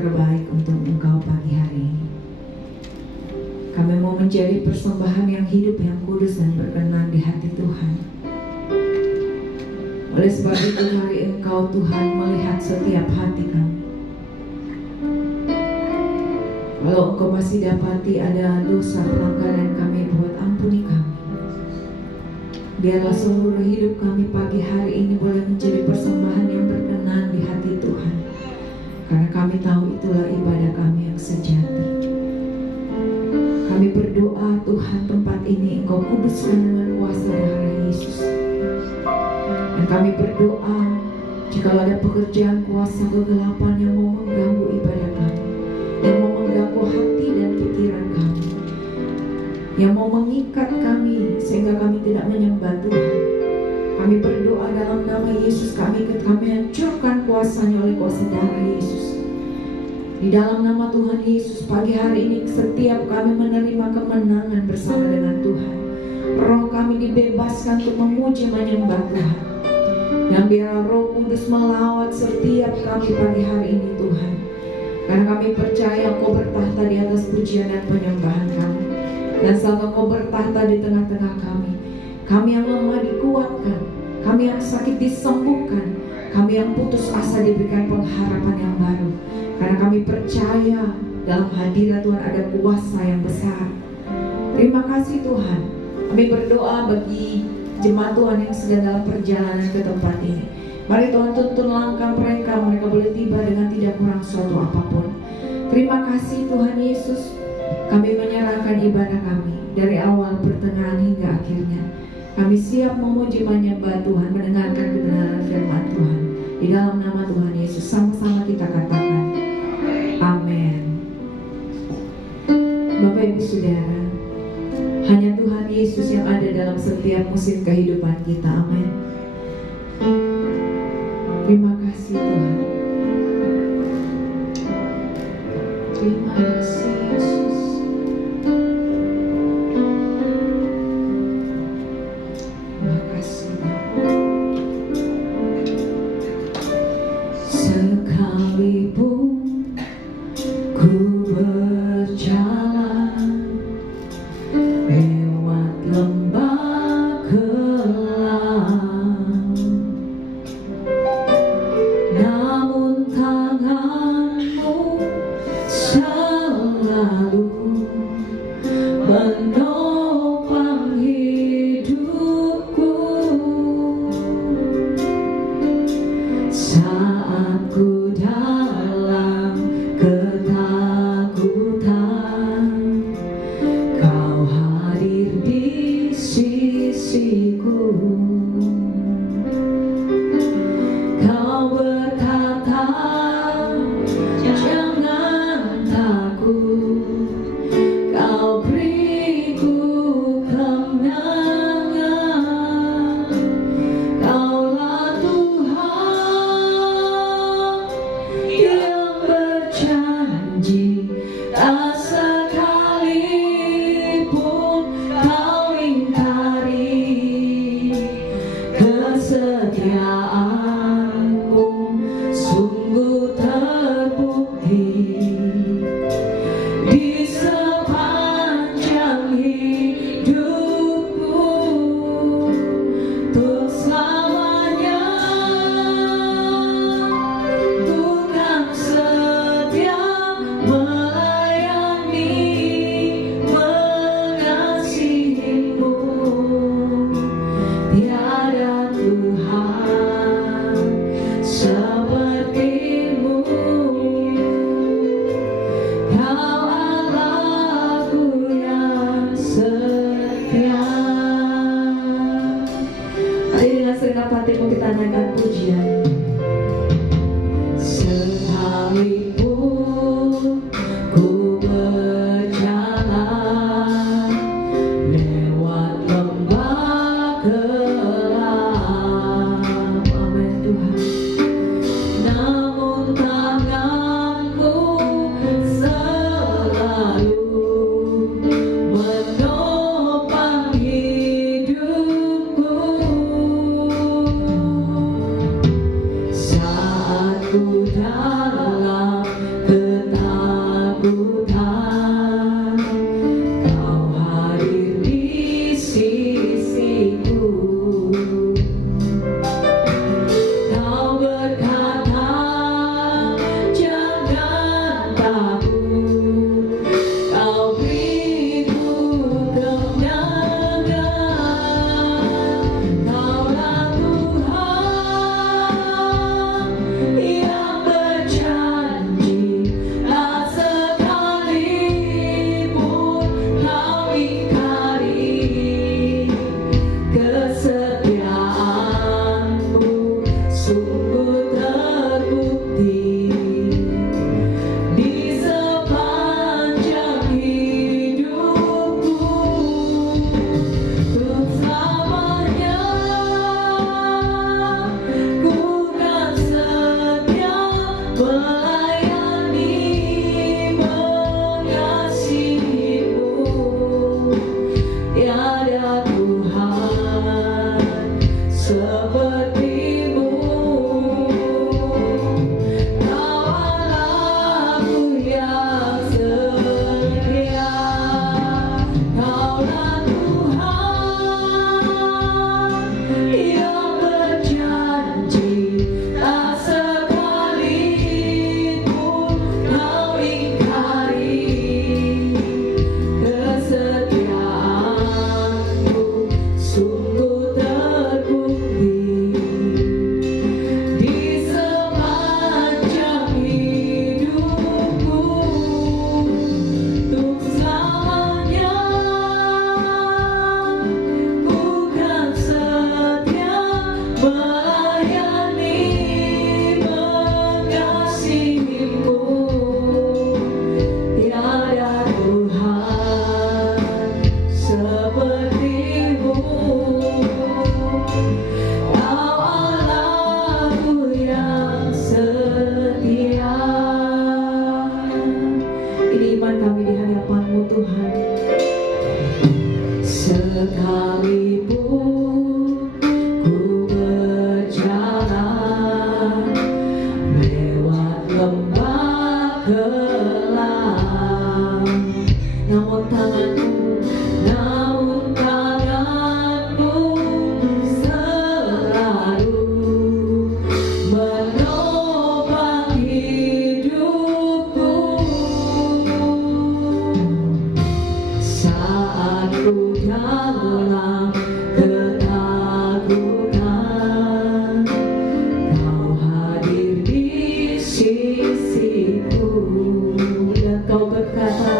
terbaik untuk Engkau pagi hari ini. Kami mau menjadi persembahan yang hidup, yang kudus dan berkenan di hati Tuhan. Oleh sebab itu hari Engkau Tuhan melihat setiap hati kami. Kalau Engkau masih dapati ada dosa pelanggaran kami buat, ampuni kami. Biarlah seluruh hidup kami pagi hari ini boleh menjadi persembahan yang berkenan di hati Tuhan. Karena kami tahu itulah ibadah kami yang sejati. Kami berdoa Tuhan, tempat ini Engkau kuduskan dengan kuasa darah Yesus. Dan kami berdoa, jika ada pekerjaan kuasa kegelapan yang mau mengganggu ibadah kami, yang mau mengganggu hati dan pikiran kami, yang mau mengikat kami sehingga kami tidak menyembah Tuhan, kami berdoa dalam nama Yesus, kami hancurkan kuasanya oleh kuasa darah Yesus. Di dalam nama Tuhan Yesus, pagi hari ini setiap kami menerima kemenangan bersama dengan Tuhan. Roh kami dibebaskan untuk memuji menyembah Tuhan. Dan biar Roh Kudus melawat setiap kami pagi hari ini Tuhan. Karena kami percaya Engkau bertahta di atas pujian dan penyembahan kami. Dan saat Engkau bertahta di tengah-tengah kami, kami yang lemah dikuatkan, kami yang sakit disembuhkan, kami yang putus asa diberikan pengharapan yang baru. Karena kami percaya dalam hadirat Tuhan ada kuasa yang besar. Terima kasih Tuhan. Kami berdoa bagi jemaat Tuhan yang sedang dalam perjalanan ke tempat ini. Mari Tuhan tuntun langkah mereka boleh tiba dengan tidak kurang suatu apapun. Terima kasih Tuhan Yesus. Kami menyerahkan ibadah kami dari awal, pertengahan hingga akhirnya. Kami siap memuji menyembah Tuhan, mendengarkan kebenaran firman Tuhan. Di dalam nama Tuhan Yesus sama-sama kita katakan amin. Bapak Ibu Saudara, hanya Tuhan Yesus yang ada dalam setiap musim kehidupan kita. Amin. Terima kasih Tuhan. Terima kasih Yesus. Terima kasih sekalipun ku berjalan lewat lembah kelam, namun tanganmu selalu menopang hidupku. Saat ku dalam ketakutan, Kau hadir di sisiku. Kau berkata, jangan takut, Kau beriku kemenangan. Kaulah Tuhan yang berjanji, tak sekalipun Kau ingkari. Kesetiaan-Mu sungguh terbukti di sepanjang hidupku. Untuk selamanya Tuhan setia melayani, mengasihi-Mu. Tiada Tuhan seperti-Mu. Kau Allahku yang setia. Mari dengan segenap hatimu kita naikkan pujian. Sekalipun ku berjalan lewat lembah kelam, amin Tuhan, namun tangan-Mu selalu Ini iman kami di hadapan-Mu Tuhan. Sekalipun ku berjalan lewat lembah kelam, namun tanganmu selalu menopang hidupku. Saat ku dalam ketakutan, Kau hadir di sisiku, dan Kau berkata,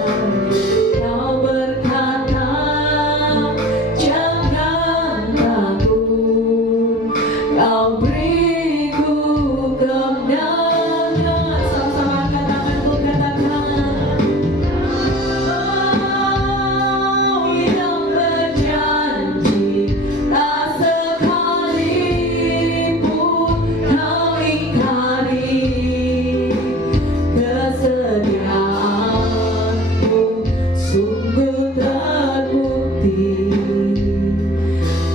jangan takut, Kau beriku kemenangan. Sama-sama angkat tanganku, katakan, Kau yang berjanji, tak sekalipun Kau ingkari kesetiaan-Mu, sungguh terbukti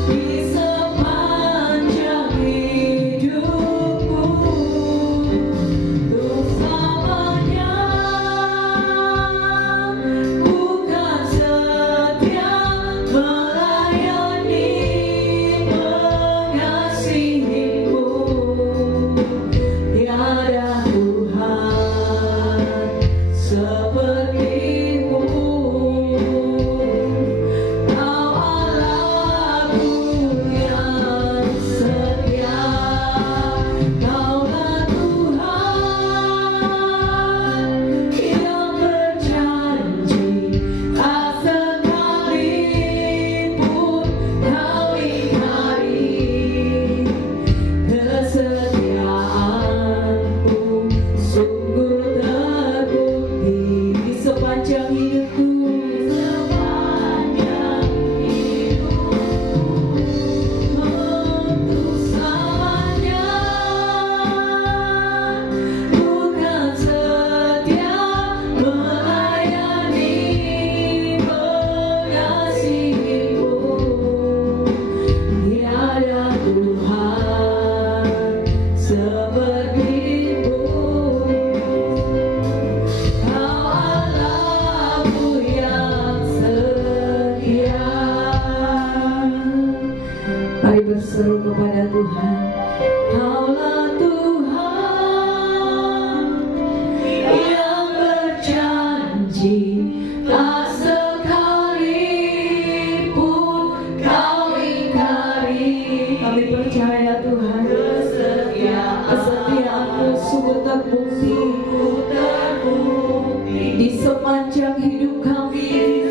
di sepanjang hidupku. Untuk selamanya ku kan setia melayani, mengasihi-Mu. Tiada Tuhan seperti-Mu. Kau Allahku yang setia, Kaulah Tuhan yang berjanji, tak sekalipun Kau ingkari kesetiaan-Mu, sungguh terbukti di sepanjang hidupku. Untuk selamanya ku kan setia melayani, mengasihi-Mu. Tiada Tuhan seperti-Mu. Kau Allahku yang setia. Mari berseru kepada Tuhan. Kaulah Tuhan yang berjanji, tak sekalipun Kau ingkari. Kami percaya Tuhan, kesetiaan-Mu sungguh terbukti di sepanjang hidup kami.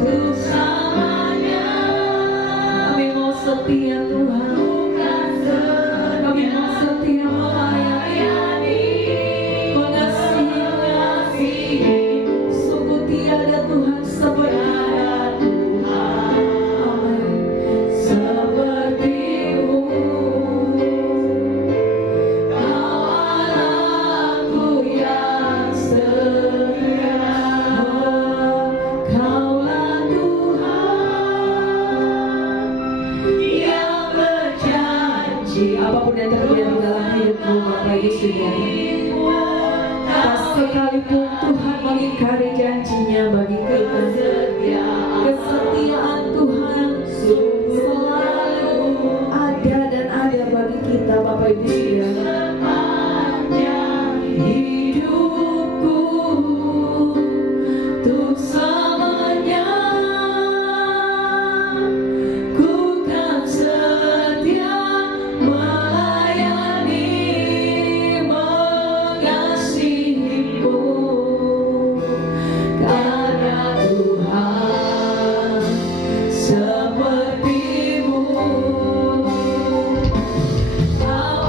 Untuk selamanya kami mau setia Tuhan. Kami mau setia melayani, mengasihi. Sungguh tiada Tuhan seperti-Mu. Amin. Seperti-Mu. Kau Allahku yang setia. Kaulah Tuhan yang berjanji. Apapun yang terjadi dalam hidupmu, Bapak Ibu Saudara, tak sekalipun Tuhan mengingkari janjinya bagi kita. Kesetiaan Tuhan selalu ada dan ada bagi kita, Bapak Ibu Saudara. Hidupku untuk selamanya ku kan setia melayani, mengasihi-Mu. Karena Tuhan seperti-Mu. Kau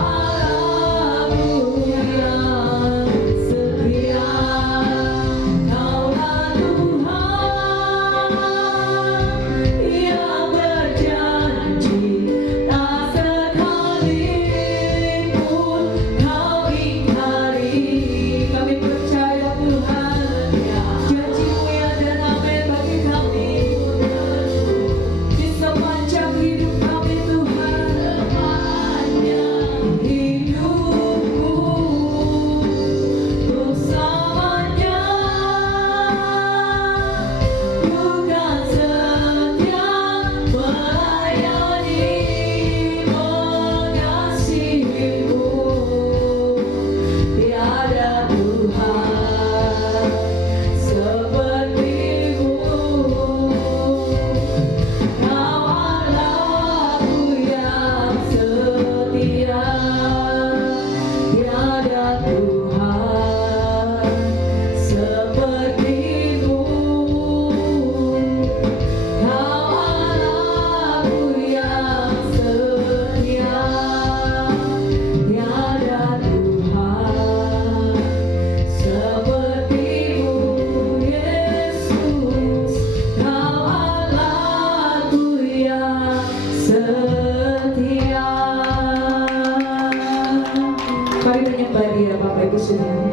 Ibu Saudara.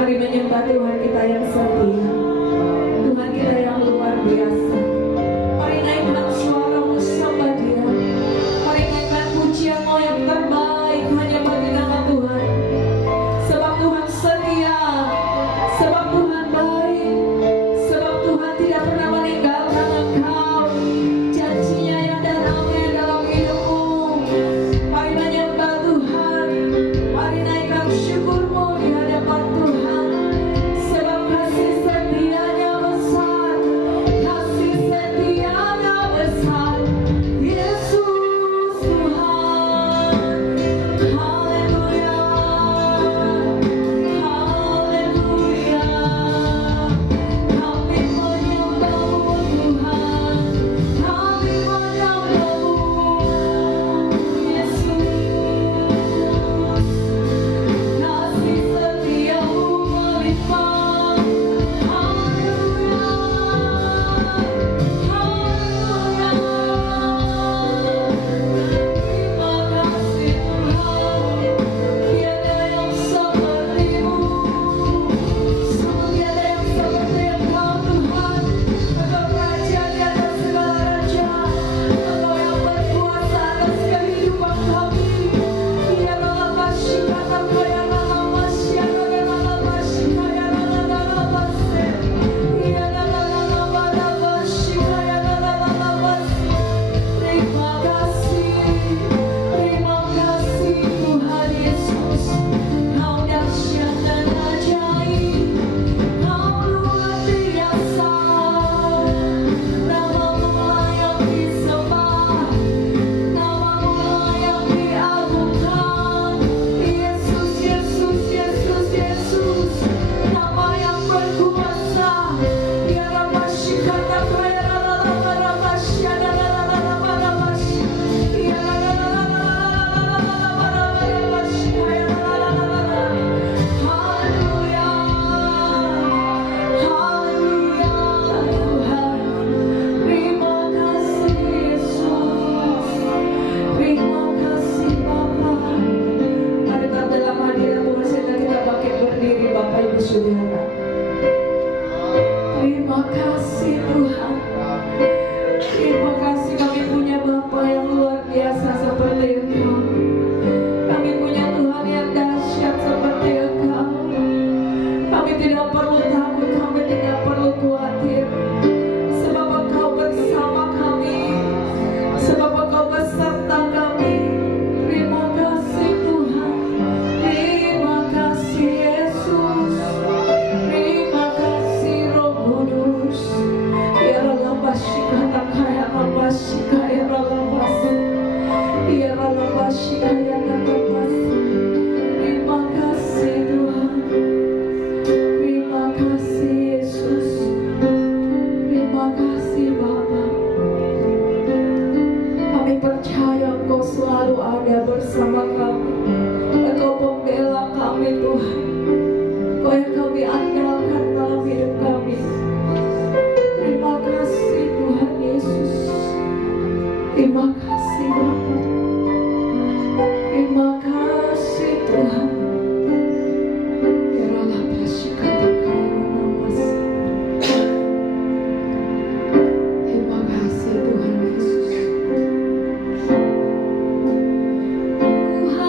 Mari menyembah Tuhan kita yang setia, Tuhan kita yang luar biasa. Mari naikkan suaramu sembah Dia. Mari naikkan pujianmu yang terbaik hanya bagi nama Tuhan. Sebab Tuhan setia, sebab Tuhan baik, sebab Tuhan tidak pernah meninggalkan engkau. Janjinya yang dan amin dalam hidupmu. Mari menyembah Tuhan. Mari naikkan syukurmu di hadapan Tuhan. Sebab kasih setianya besar, kasih setianya besar. Yesus Tuhan. Haleluya, haleluya. Kami menyembahmu Tuhan, kami menyembahmu Yesus. Kasih setiamu melimpah. Haleluya, haleluya. Terima kasih Tuhan, tiada yang sepertimu, sungguh tiada yang seperti Engkau Tuhan. Engkau Raja di atas segala raja, Engkau yang berkuasa atas kehidupan kami. Tiada basyi kata kaya nana basyi, nana basyi kaya nana basyi, tiada nana pada basyi kaya nana basyi. Terima kasih Tuhan Yesus. Kau dahsyat dan ajaib, Kau luar biasa. Namamu layak disembah, namamu layak diagungkan. Yesus, Yesus, Yesus, Yesus, nama yang berkuasa. Ya Rabasyi kata kaya nana basyi, nana basyi, ya nana basyi kaya nana. Haleluya, haleluya Tuhan. Terima kasih Yesus, terima kasih Bapa. Mari tetap dalam hadirat Tuhan serta kita bangkit berdiri Bapak Ibu Saudara. Terima kasih Tuhan. Terima kasih kami punya Bapa yang luar biasa seperti Engkau. Kami punya Tuhan yang dahsyat seperti Engkau. Kami tidak perlu takut, kami tidak perlu khawatir. Sebab Engkau bersama kami, sebab Engkau beserta kami. Terima kasih Tuhan. Terima kasih Yesus. Terima kasih Roh Kudus. Ya Rabasyi kata kaya Rabasyi kaya Rabasyi, ya Rabasyi kaya Rabasyi. Terima kasih Tuhan. Terima kasih Yesus. Terima kasih Bapa. Kami percaya Engkau selalu ada bersama kami. Engkau pembela kami Tuhan. Engkau yang kami andalkan dalam hidup kami. Terima kasih Tuhan Yesus. Terima kasih Bapa. Terima kasih Tuhan. Ya Rabasyi kata kaya Rabasyi. Terima kasih Tuhan Yesus. Tuhan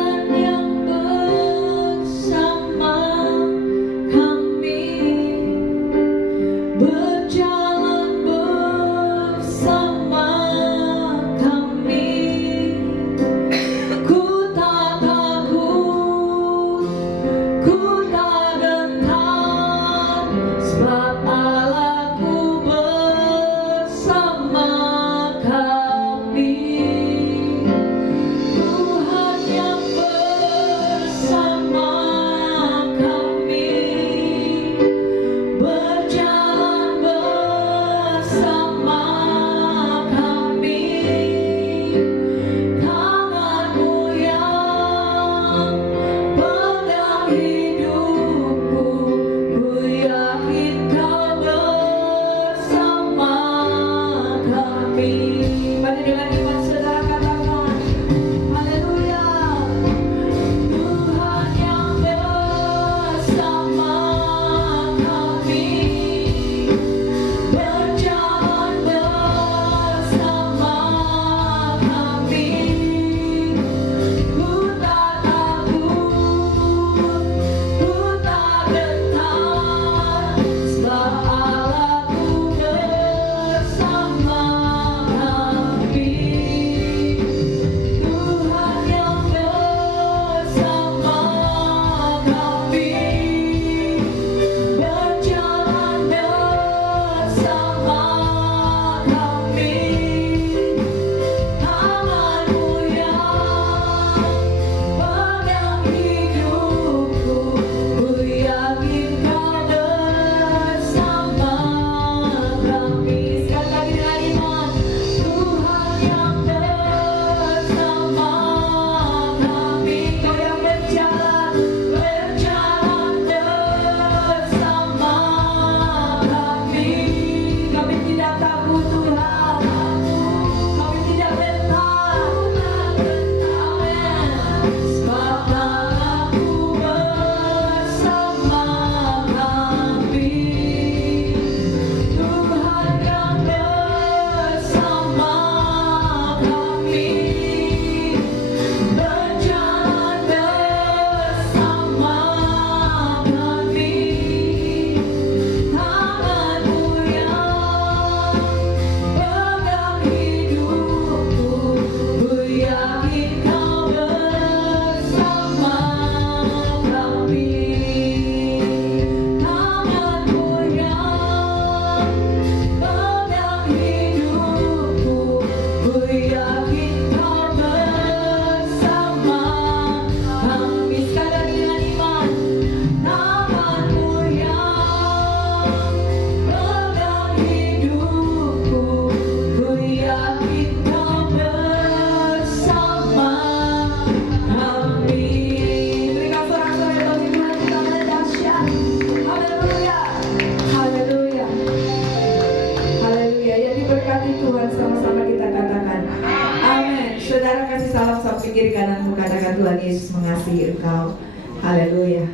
denganmu, katakan Tuhan Yesus mengasihi engkau. Haleluya.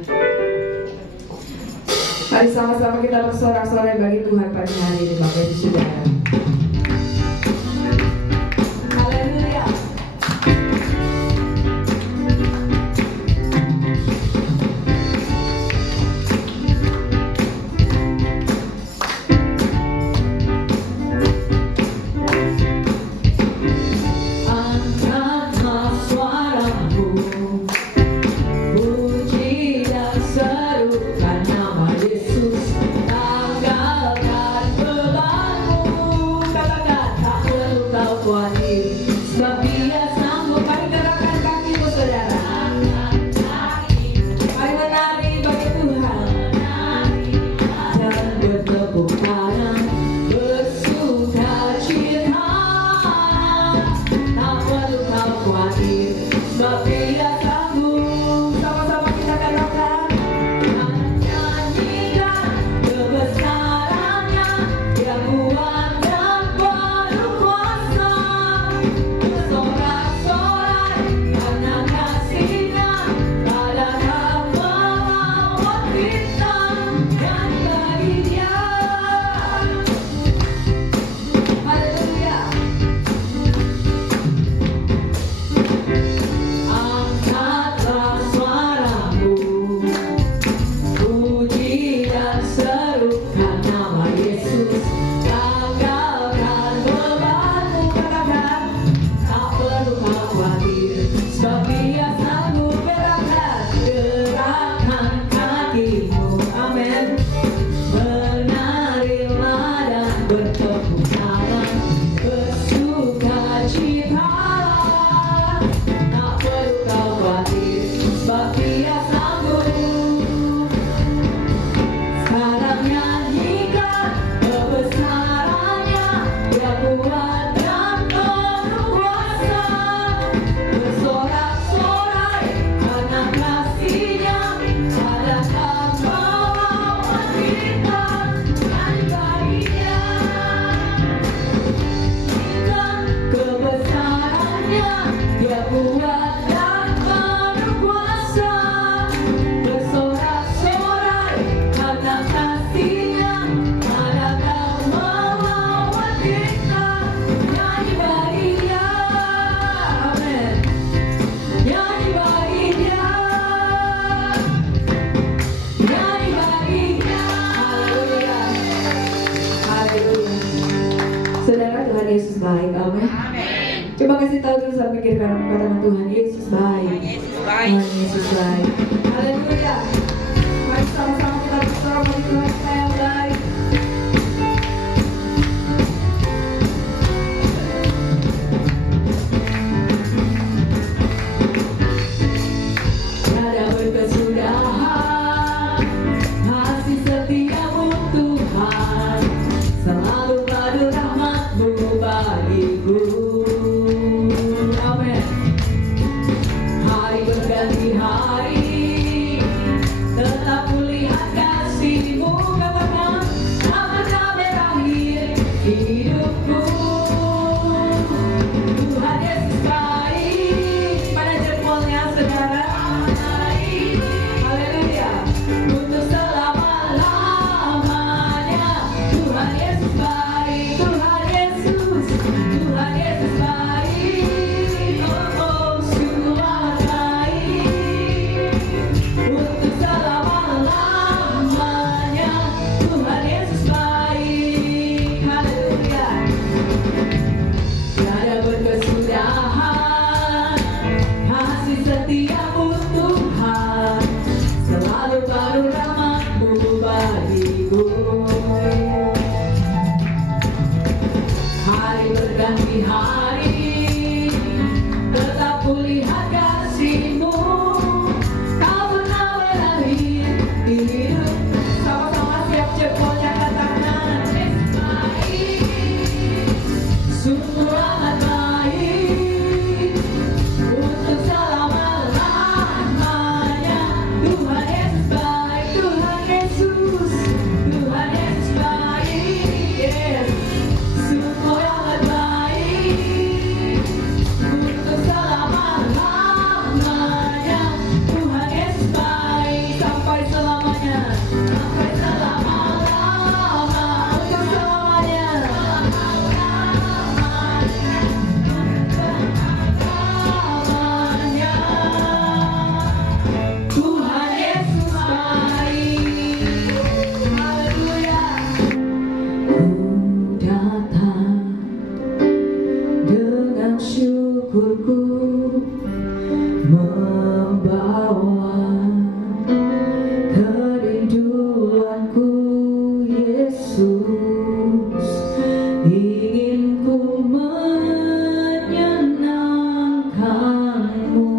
Mari sama-sama kita bersorak-sorai bagi Tuhan pagi hari ini, Bapak Ibu Saudara. Haleluya. Angkatlah suaramu, puji dan serukan nama Yesus. Tanggalkan bebanmu, katakan tak perlu kau khawatir, sebab Dia sanggup. Mari gerakkan kakimu saudara, mari menari bagi Tuhan dan bertepuk tangan, bersuka cita. Tak perlu kau khawatir, sebab Dia sanggup. Sama-sama kita katakan, nyanyikan kebesarannya, Dia kuat dan penuh kuasa. Bersorak-sorai karena kasih-Nya, adakah melawan kita. Nyanyi bagi Dia. Haleluya. Angkatlah suaramu, puji dan serukan nama Yesus. Tanggalkan bebanmu, katakan tak perlu kau khawatir, sebab Dia sanggup. Gerakkan kakimu, amin. Menarilah dan bertepuk tangan, bersuka cita. Tak perlu kau khawatir, sebab Dia sanggup. Sekarang nyanyikan kebesarannya, Dia kuat dan penuh kuasa. Bersorak-sorai karena kasih-Nya, adakah melawan kita. Nyanyi bagi Dia. Nyanyikan kebesarannya, Dia kuat dan penuh kuasa. Bersorak-sorai karena kasih-Nya, adakah melawan kita. Nyanyi bagi Dia, amin. Nyanyi bagi Dia, nyanyi bagi Dia. Haleluya, haleluya. Saudara, Tuhan Yesus baik, amin. Coba kasih tahu dulu sampai katakan Tuhan Yesus baik. Tuhan Yesus baik. Haleluya. Mari sama-sama kita bersorak bagi Tuhan kita yang baik. Tiada berkesudahan kasih setiamu Tuhan, selalu padu rahmat-Mu bagiku. Amin. Hari berganti hari, tetap kulihat kasih-Mu, katakan tak pernah berakhir hidupku. Tuhan Yesus baik. Pada jempolnya saudara. Haleluya. Untuk selama-lamanya Tuhan Yesus baik. Tuhan Yesus baik. Oh, sungguh amat baik. Untuk selama-lamanya Tuhan Yesus baik. Haleluya. Tiada berkesudahan kasih setia-Mu Tuhan, selalu baru rahmat-Mu bagiku. Hari berganti hari, tetap kulihat kasih-Mu. Kau pernah berakhir hidup. Sama-sama siap jempolnya katakan Yesus baik. Sungguh amat baik. Untuk selama-lamanya membawa kerinduanku, Yesus, ingin ku menyenangkanmu.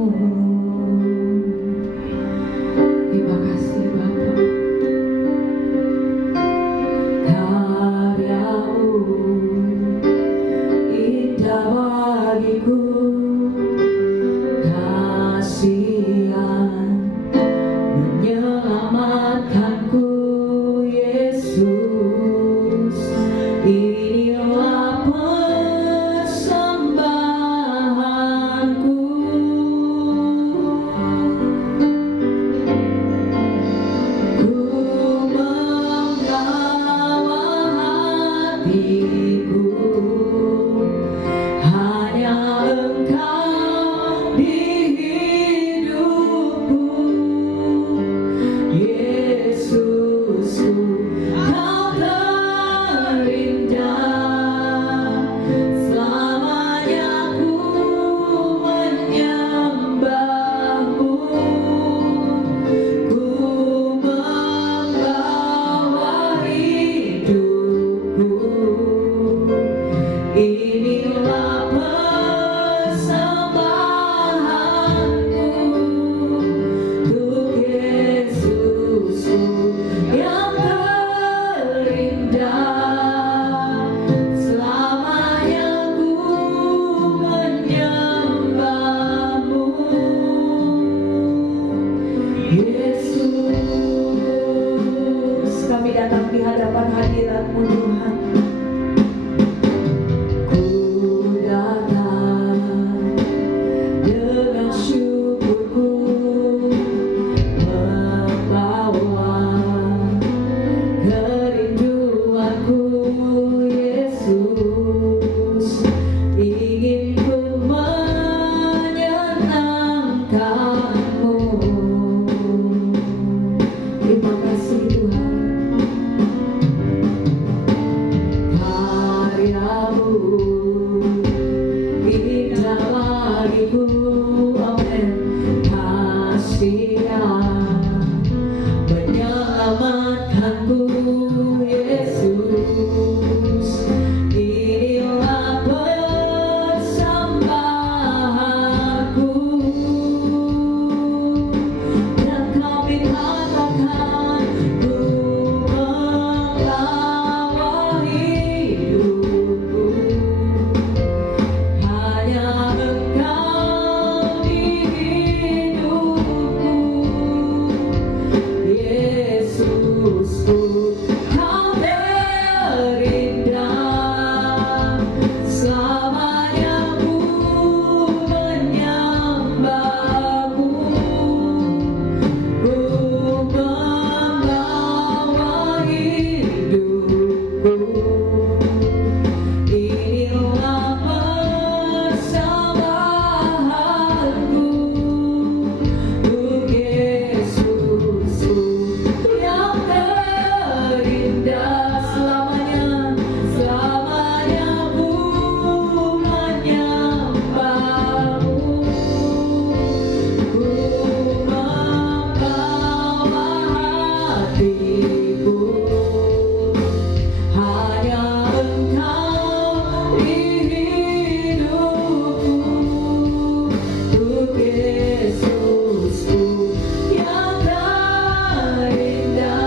Terima kasih Bapa. Karyamu indah bagiku, kasihan menyelamatkanku, Yesus, inilah persembahanku. Ku membawa hatiku, hanya Engkau di hidupku, Yesusku, Kau terindah, selamanya ku menyembahmu. Ku membawa hidupku, inilah persembahanku untuk Yesusku yang terindah, selamanya ku menyembahmu, Yesus. Kami datang di hadapan hadirat-Mu Tuhan. Ku datang dengan syukurku, membawa kerinduanku, Yesus, ingin ku menyenangkanmu. Terima kasih Tuhan. Karyamu indah bagiku, amin. Kasihan menyelamatkanku, Yesus, inilah persembahanku. Dan kami katakan, ku membawa hidupku, hanya Engkau di hidupku, Yesusku, Kau terindah, selamanya ku menyembahmu. Ku membawa hidupku, inilah persembahanku untuk Yesusku yang terindah, selamanya, selamanya ku menyembahmu. Ku membawa hatiku, hanya Engkau di hidupku, untuk Yesusku yang terindah,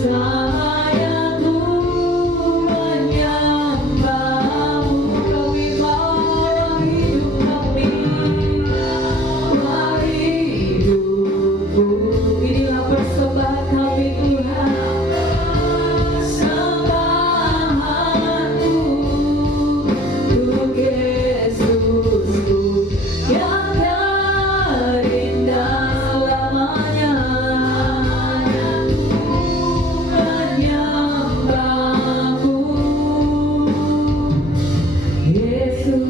selamanya ku menyembahmu. Kami bawa hidup kami, bawa hidupku, inilah persembahan kami Tuhan, persembahanku untuk Yesusku yang terindah, selamanya ku menyembahmu, Yesus.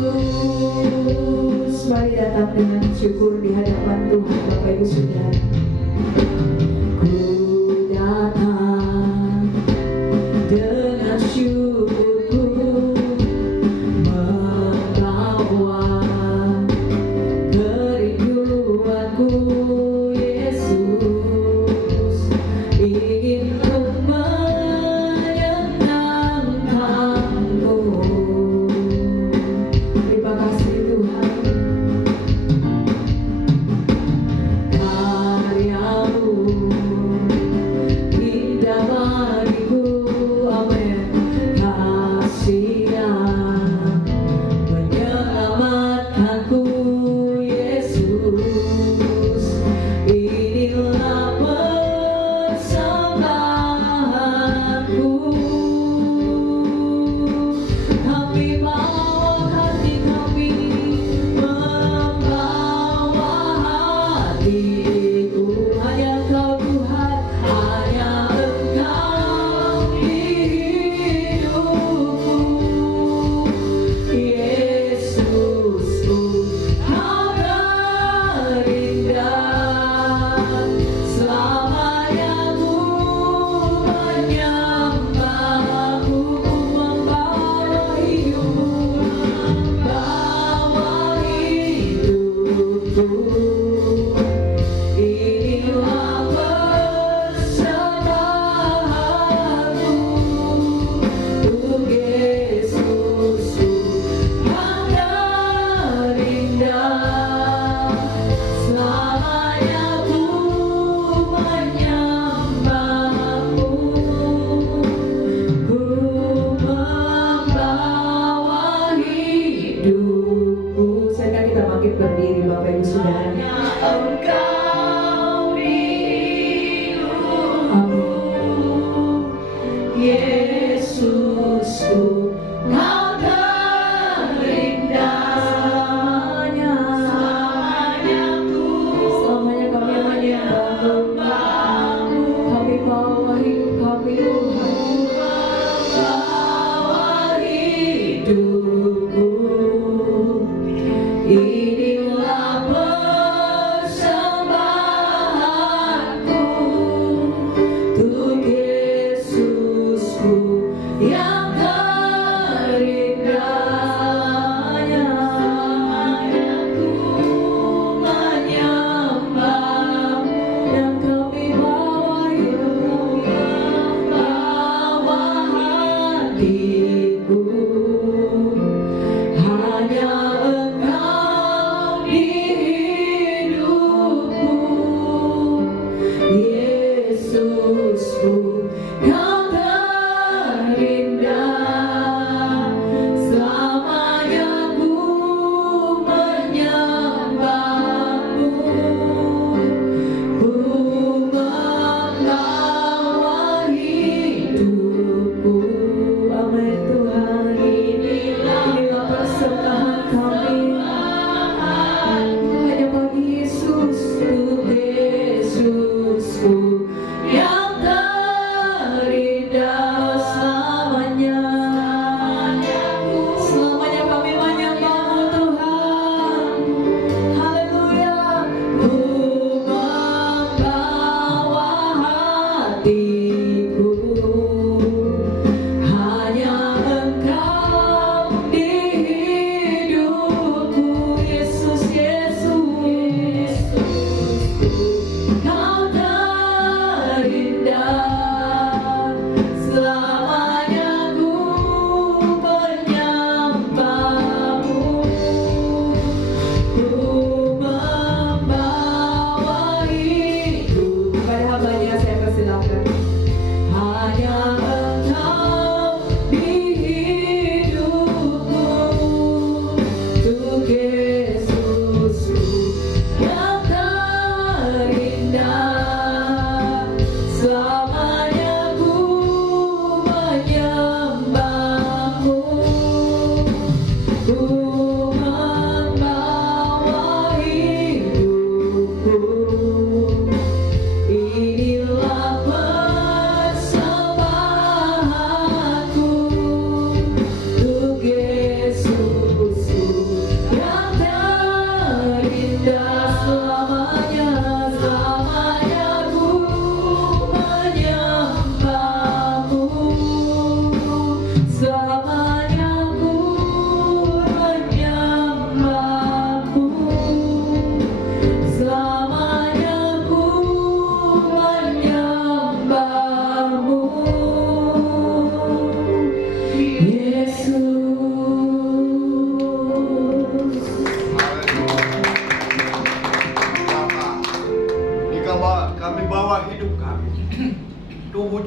Mari datang dengan syukur di hadapan Tuhan, Bapak Ibu Saudara. Ku datang dengan syukurku, membawa kerinduanku,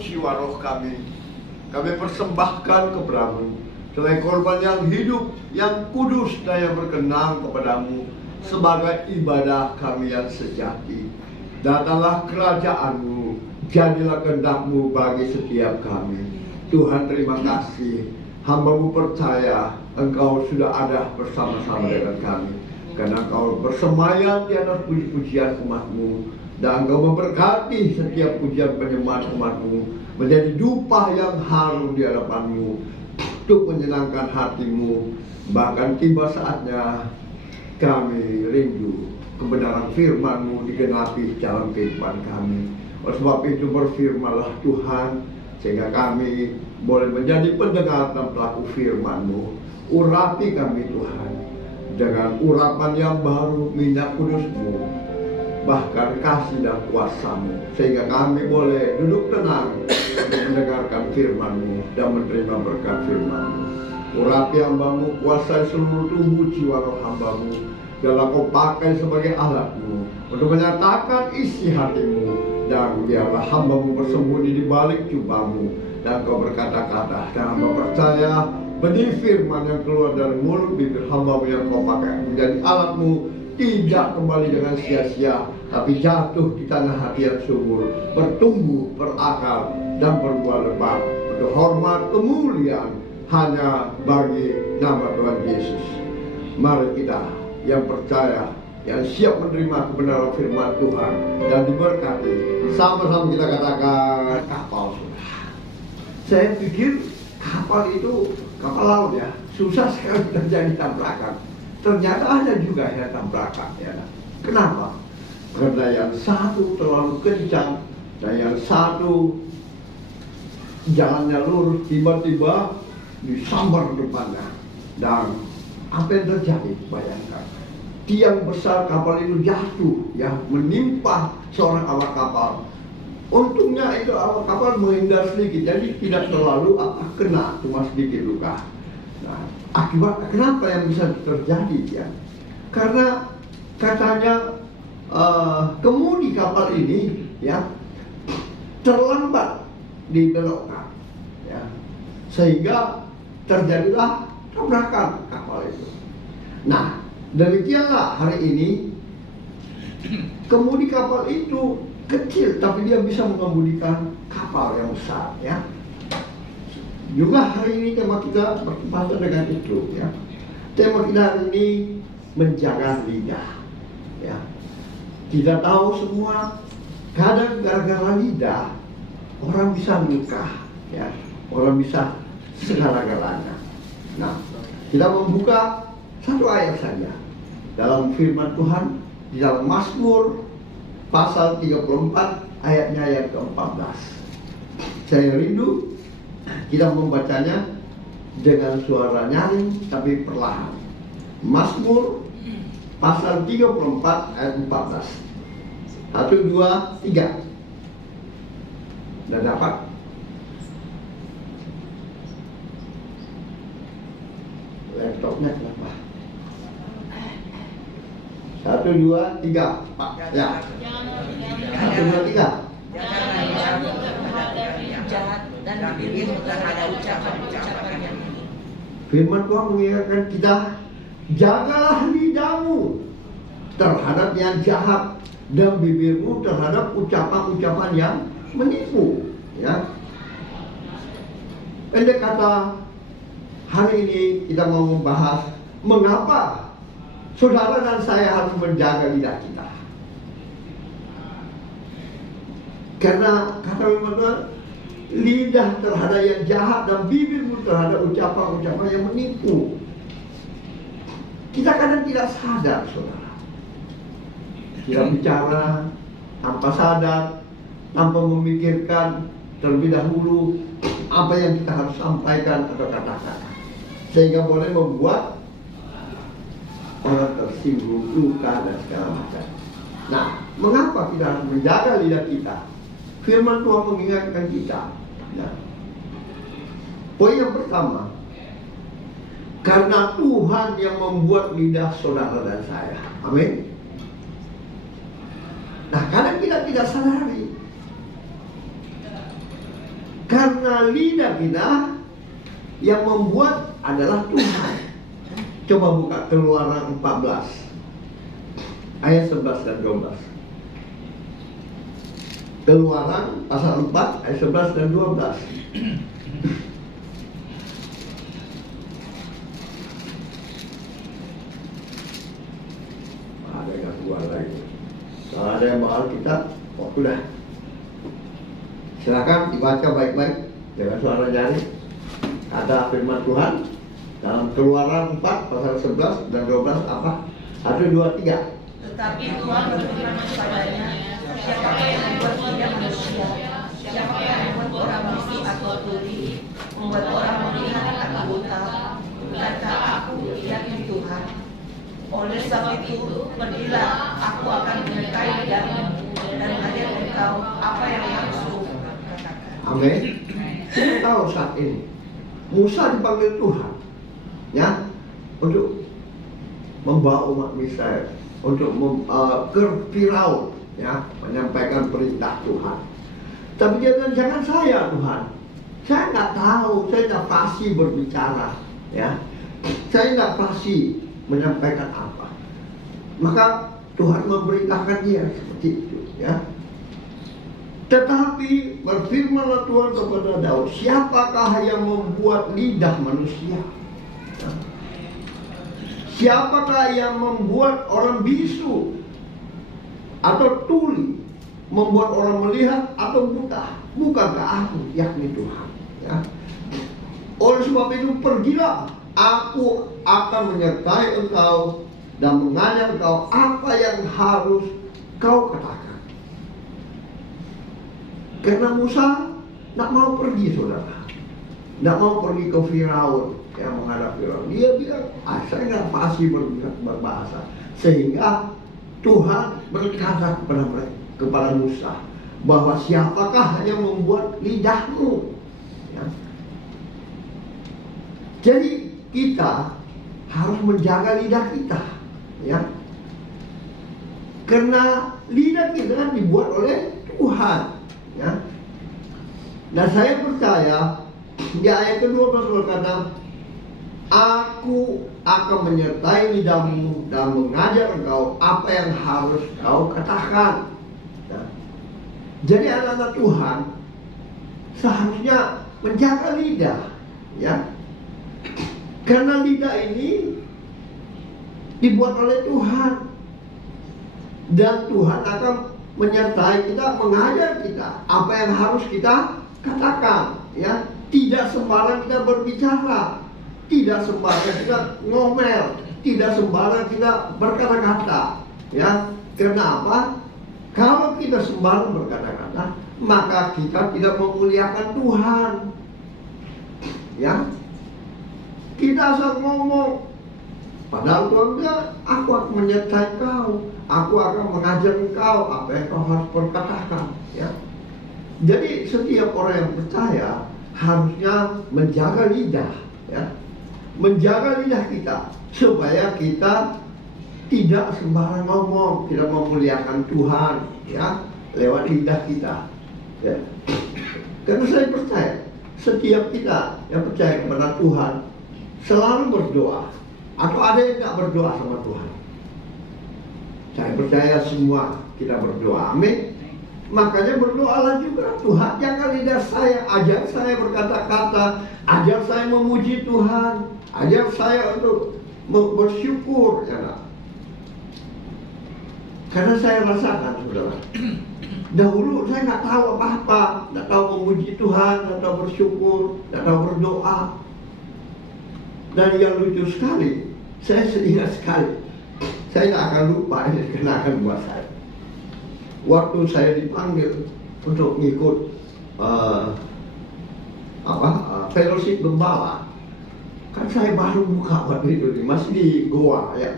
jiwa roh kami persembahkan kepadamu sebagai korban yang hidup, yang kudus dan yang berkenan kepadamu sebagai ibadah kami yang sejati. Datanglah kerajaanmu, jadilah kehendak-mu bagi setiap kami. Tuhan, terima kasih, hamba-mu percaya Engkau sudah ada bersama-sama dengan kami, karena Engkau bersemayam di atas puji-pujian umat-mu, dan Engkau memberkati setiap pujian penyembahan umat-mu menjadi dupa yang harum di hadapan-Mu untuk menyenangkan hati-Mu. Bahkan tiba saatnya kami rindu kebenaran firman-Mu digenapi dalam kehidupan kami. Oleh sebab itu berfirmanlah Tuhan, sehingga kami boleh menjadi pendengar dan pelaku firman-Mu. Urapi kami Tuhan, dengan urapan yang baru minyak kudus-Mu, bahkan kasih dan kuasa-Mu, sehingga kami boleh duduk tenang untuk mendengarkan firman-Mu dan menerima berkat firman-Mu. Urapi hamba-Mu, kuasai seluruh tubuh jiwa roh hamba-Mu, dan Kau pakai sebagai alat-Mu untuk menyatakan isi hati-Mu, dan biarlah hamba-Mu bersembunyi di balik jubah-Mu, dan Kau berkata-kata, dan hamba percaya benih firman yang keluar dari mulut bibir hamba-Mu yang Kau pakai menjadi alat-Mu tidak kembali dengan sia-sia, tapi jatuh di tanah hati yang subur, bertumbuh, berakar, dan berbuah lebat untuk hormat kemuliaan hanya bagi nama Tuhan Yesus. Mari kita yang percaya, yang siap menerima kebenaran firman Tuhan dan diberkati, sama-sama kita katakan kapal. Saya pikir kapal itu kapal laut ya, susah sekali terjadi tabrakan. Ternyata ada juga ya tabrakan ya. Kenapa? Karena yang satu terlalu kencang dan yang satu jalannya lurus, tiba-tiba disambar depannya. Dan apa yang terjadi? Bayangkan, tiang besar kapal itu jatuh ya, menimpa seorang awak kapal. Untungnya itu awak kapal menghindar sedikit, jadi tidak terlalu kena, cuma sedikit luka. Nah, akibat kenapa yang bisa terjadi ya? Karena katanya kemudi kapal ini ya terlambat dibelokkan, ya, sehingga terjadilah tabrakan kapal itu. Nah, demikianlah hari ini kemudi kapal itu kecil, tapi dia bisa mengemudikan kapal yang besar ya. Juga hari ini tema kita berkaitan dengan itu ya. Tema kita hari ini menjaga lidah ya. Kita tahu semua kadang gara-gara lidah orang bisa luka ya, orang bisa segala-galanya. Nah, kita membuka satu ayat saja dalam firman Tuhan di dalam Mazmur pasal 34 ayatnya yang ke-14. Saya rindu kita membacanya dengan suara nyaring tapi perlahan. Mazmur pasal 34 ayat 14. 1, 2, 3. Sudah dapat? Laptopnya kenapa? 1, 2, 3. Pak, ya. 1, 2, 3. Dan bibirmu terhadap ucapan-ucapan yang Firman Tuhan mengingatkan kita, jagalah lidahmu terhadap yang jahat dan bibirmu terhadap ucapan-ucapan yang menipu. Ya. Pendek kata, hari ini kita mau membahas mengapa saudara dan saya harus menjaga lidah kita. Karena kata firman Tuhan, lidah terhadap yang jahat dan bibirmu terhadap ucapan-ucapan yang menipu. Kita kadang tidak sadar, saudara. Kita bicara tanpa sadar, tanpa memikirkan terlebih dahulu apa yang kita harus sampaikan atau katakan, sehingga boleh membuat orang tersinggung, luka dan segala macam. Nah, mengapa kita harus menjaga lidah kita? Firman Tuhan mengingatkan kita. Ya. Poin yang pertama, karena Tuhan yang membuat lidah saudara dan saya. Amin. Nah, kadang kita tidak sadari, karena lidah kita yang membuat adalah Tuhan. Coba buka Keluaran 14 ayat 11 dan 12. Keluaran pasal 4 ayat 11 dan 12. Ada yang keluar lagi. Kalau ada yang bakal kita, oh udah. Silakan dibaca baik-baik dengan suara nyaring. Ada firman Tuhan dalam Keluaran 4 pasal 11 dan 12 apa? 1, 2, 3. Tetapi Tuhan berfirman kepadanya, siapakah yang membuat lidah manusia? Siapakah yang membuat orang bisu atau tuli, membuat orang melihat atau buta? Bukankah aku, yakni Tuhan? Oleh sebab itu, pergilah, aku akan menyertai lidahmu dan mengajar engkau apa yang harus katakan. Amin. Kita tahu saat ini Musa dipanggil Tuhan, ya, untuk membawa umat Israel untuk ke Firaun, ya, menyampaikan perintah Tuhan. Tapi dia bilang, jangan saya Tuhan, saya nggak tahu, saya nggak fasih berbicara, ya, saya nggak fasih menyampaikan apa. Maka Tuhan memerintahkan dia seperti itu, ya. Tetapi berfirmanlah Tuhan kepada Daud, siapakah yang membuat lidah manusia? Siapakah yang membuat orang bisu atau tuli, membuat orang melihat atau buta? Bukankah aku, yakni Tuhan, ya? Oleh sebab itu pergilah, aku akan menyertai engkau dan mengajar engkau apa yang harus kau katakan. Karena Musa tidak mau pergi, saudara, tidak mau pergi ke Firaun yang menghadap Firaun. Dia bilang, saya nggak fasih berbahasa. Sehingga Tuhan berkata kepada Musa bahwa siapakah yang membuat lidahmu, ya. Jadi kita harus menjaga lidah kita, ya, karena lidah kita dibuat oleh Tuhan, ya. Nah, saya percaya di ayat ke-12 berkata, aku akan menyertai lidahmu dan mengajar engkau apa yang harus kau katakan, ya. Jadi anak-anak Tuhan seharusnya menjaga lidah, ya, karena lidah ini dibuat oleh Tuhan dan Tuhan akan menyertai kita, mengajar kita apa yang harus kita katakan, ya. Tidak sembarang kita berbicara, tidak sembarang kita ngomel, tidak sembarang kita berkata-kata, ya. Kenapa? Kalau kita sembarang berkata-kata, maka kita tidak memuliakan Tuhan, ya. Kita asal ngomong, padahal Tuhan bilang, aku akan menyertai kau, aku akan mengajar engkau apa yang kau harus berkatakan, ya. Jadi setiap orang yang percaya harusnya menjaga lidah, ya, menjaga lidah kita supaya kita tidak sembarang ngomong, tidak memuliakan Tuhan, ya, lewat lidah kita, ya. Karena saya percaya setiap kita yang percaya kepada Tuhan selalu berdoa, atau ada yang tidak berdoa sama Tuhan. Saya percaya semua kita berdoa, amin. Makanya berdoalah juga, Tuhan jaga lidah saya, ajar saya berkata-kata, ajar saya memuji Tuhan, ajar saya untuk bersyukur, ya. Karena saya rasakan, saudara, dahulu saya nggak tahu apa-apa, nggak tahu memuji Tuhan, nggak tahu bersyukur, nggak tahu berdoa. Dan yang lucu sekali, saya ingat sekali, saya nggak akan lupa, ini kenangan buat saya. Waktu saya dipanggil untuk ngikut fellowship gembala, kan saya baru buka waktu itu, masih di Goa, ya.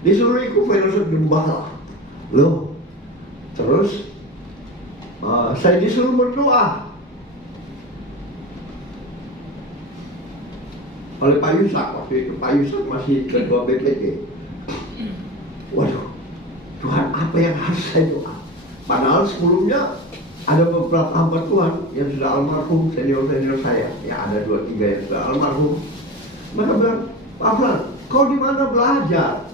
Disuruh ikut fellowship gembala, loh. Terus saya disuruh berdoa oleh Pak Yusak waktu itu. Pak Yusak masih ketua BPT. Waduh, Tuhan, apa yang harus saya doa? Padahal sebelumnya ada beberapa hamba Tuhan yang sudah almarhum, senior-senior saya, ya, ada 2-3 yang sudah almarhum. Mereka bilang, Pak Flan, kau di mana belajar?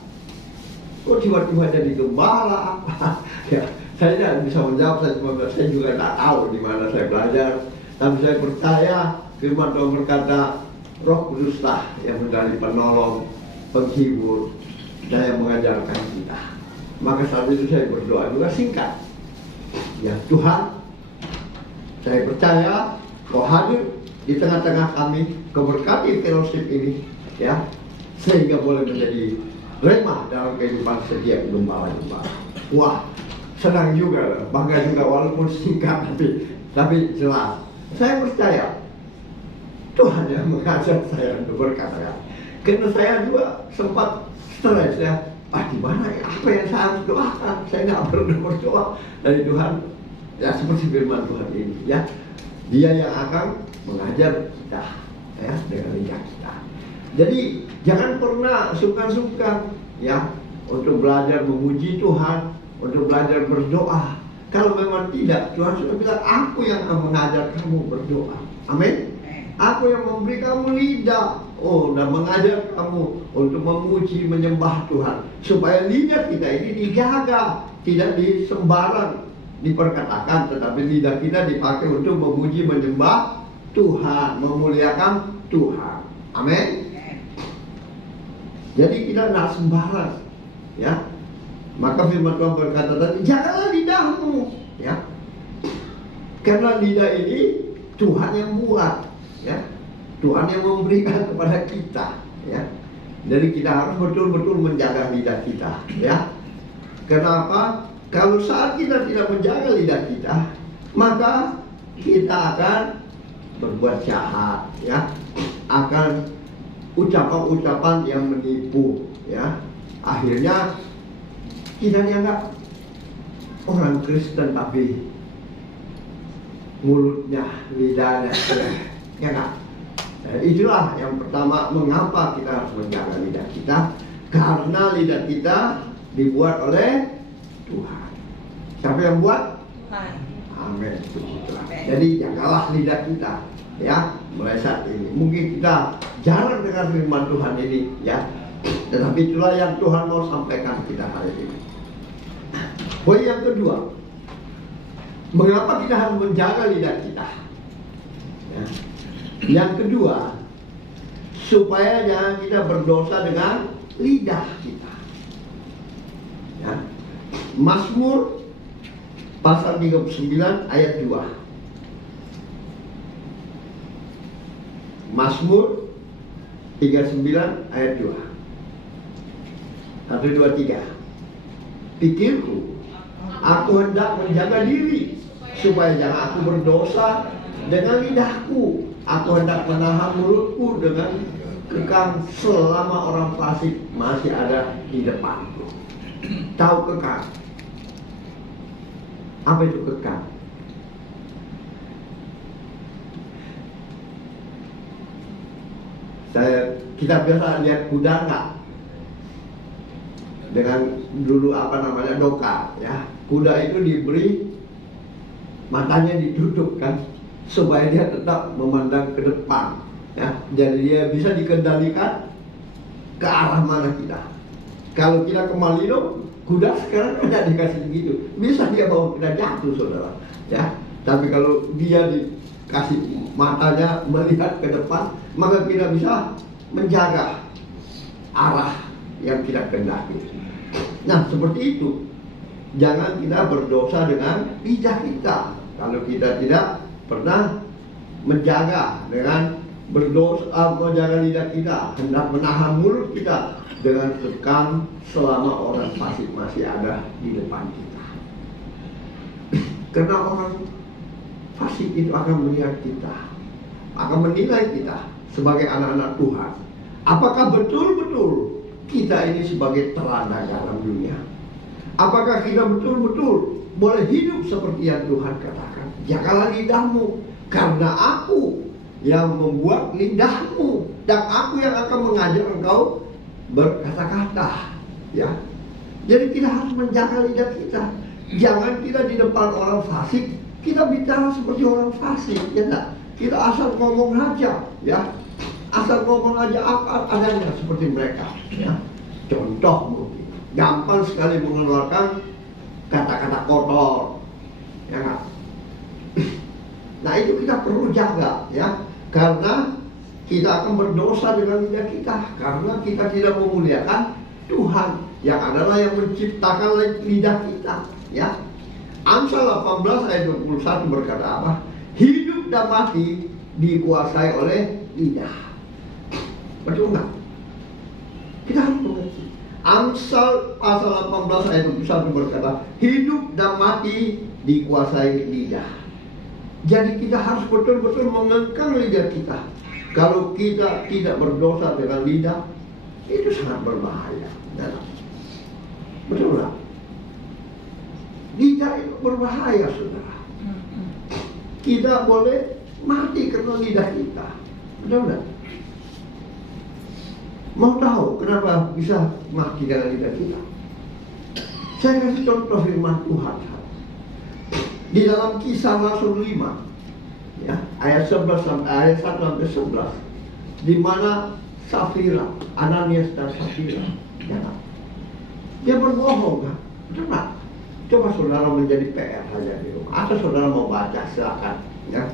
Kok tiba-tiba jadi gembala? Ya, saya tidak bisa menjawab, saya juga tidak tahu di mana saya belajar. Tapi saya percaya firman Tuhan berkata, Roh Kuduslah yang menjadi penolong, penghibur, dan yang mengajarkan kita. Maka saat itu saya berdoa juga singkat. Ya Tuhan, saya percaya Kau hadir di tengah-tengah kami, Kau berkati fellowship ini, ya, sehingga boleh menjadi remah dalam kehidupan setiap gembala-gembala. Wah, senang juga, bangga juga walaupun singkat, tapi jelas. Saya percaya Tuhan yang mengajar saya untuk berkata-kata. Karena saya juga sempat stres, ya. di mana ya? Apa yang saya harus doakan? Saya nggak pernah berdoa dari Tuhan. Ya seperti firman Tuhan ini, ya. Dia yang akan mengajar kita, ya, dengan lidah kita. Jadi jangan pernah sungkan-sungkan, ya, untuk belajar memuji Tuhan, untuk belajar berdoa. Kalau memang tidak, Tuhan sudah bilang, aku yang akan mengajar kamu berdoa. Amin. Aku yang memberi kamu lidah, dan mengajar kamu untuk memuji, menyembah Tuhan, supaya lidah kita ini dijaga, tidak disembarang diperkatakan, tetapi lidah kita dipakai untuk memuji, menyembah Tuhan, memuliakan Tuhan. Amin. Jadi kita tidak sembarang, ya. Maka firman Tuhan berkata tadi, jagalah lidahmu, ya. Karena lidah ini Tuhan yang buat, ya. Tuhan yang memberikan kepada kita, ya. Jadi kita harus betul-betul menjaga lidah kita, ya. Kenapa? Kalau saat kita tidak menjaga lidah kita, maka kita akan berbuat jahat, ya. Akan ucapan-ucapan yang menipu, ya. Akhirnya kita dianggap orang Kristen tapi mulutnya, lidahnya, ya kan? Itulah yang pertama, mengapa kita harus menjaga lidah kita, karena lidah kita dibuat oleh Tuhan. Siapa yang buat? Tuhan. Amin. Jadi jagalah lidah kita, ya, mulai saat ini. Mungkin kita jarang dengar firman Tuhan ini, ya, tetapi itulah yang Tuhan mau sampaikan kita hari ini. Poin yang kedua, mengapa kita harus menjaga lidah kita? Ya. Yang kedua, supaya jangan kita berdosa dengan lidah kita. Ya. Mazmur pasal 39 ayat 2. Mazmur 39 ayat 2. 1, 2, 3. Pikirku, aku hendak menjaga diri supaya jangan aku berdosa dengan lidahku. Aku hendak menahan mulutku dengan kekang selama orang fasik masih ada di depanku. Tahu kekang? Apa itu kekang? Kita biasa lihat kuda nggak? Dengan dulu doka, ya. Kuda itu diberi, matanya ditutup kan, supaya dia tetap memandang ke depan, ya. Jadi dia bisa dikendalikan ke arah mana kita. Kalau kita kembali dong, kuda sekarang tidak dikasih begitu, bisa dia bawa kita jatuh, saudara, ya. Tapi kalau dia dikasih matanya melihat ke depan, maka kita bisa menjaga arah yang kita kendaki. Nah, seperti itu. Jangan kita berdosa dengan lidah kita. Kalau kita tidak pernah menjaga dengan berdosa, menjaga lidah kita, hendak menahan mulut kita dengan kekang selama orang fasik masih ada di depan kita. Karena orang fasik itu akan melihat kita, akan menilai kita sebagai anak-anak Tuhan. Apakah betul-betul kita ini sebagai teladan dalam dunia? Apakah kita betul-betul boleh hidup seperti yang Tuhan katakan? Jagalah lidahmu, karena aku yang membuat lidahmu, dan aku yang akan mengajar engkau berkata-kata, ya. Jadi kita harus menjaga lidah kita. Jangan kita di depan orang fasik kita bicara seperti orang fasik, ya enggak? Kita asal ngomong aja, ya. Asal ngomong aja apa adanya seperti mereka, ya. Contoh mungkin gampang sekali mengeluarkan kata-kata kotor, ya enggak? Nah, itu kita perlu jaga, ya. Karena kita akan berdosa dengan lidah kita, karena kita tidak memuliakan Tuhan yang adalah yang menciptakan lidah kita, ya. Amsal 18 ayat 21 berkata apa? Hidup dan mati dikuasai oleh lidah. Betul nggak? Kita harus mengerti. Amsal pasal 18 ayat 21 berkata, hidup dan mati dikuasai lidah. Jadi kita harus betul-betul mengekang lidah kita. Kalau kita tidak berdosa dengan lidah, itu sangat berbahaya. Betul nggak? Lidah itu berbahaya, saudara. Kita boleh mati karena lidah kita. Betul nggak? Mau tahu kenapa bisa mati karena lidah kita? Saya kasih contoh firman Tuhan. Di dalam Kisah Rasul 5, ya, ayat 11 sampai ayat 1 sampai 11, di mana Safira, Ananias dan Safira, ya, dia berbohong, kan? Betul nggak? Coba saudara menjadi PR saja di rumah. Atau saudara mau baca, silakan. Ya.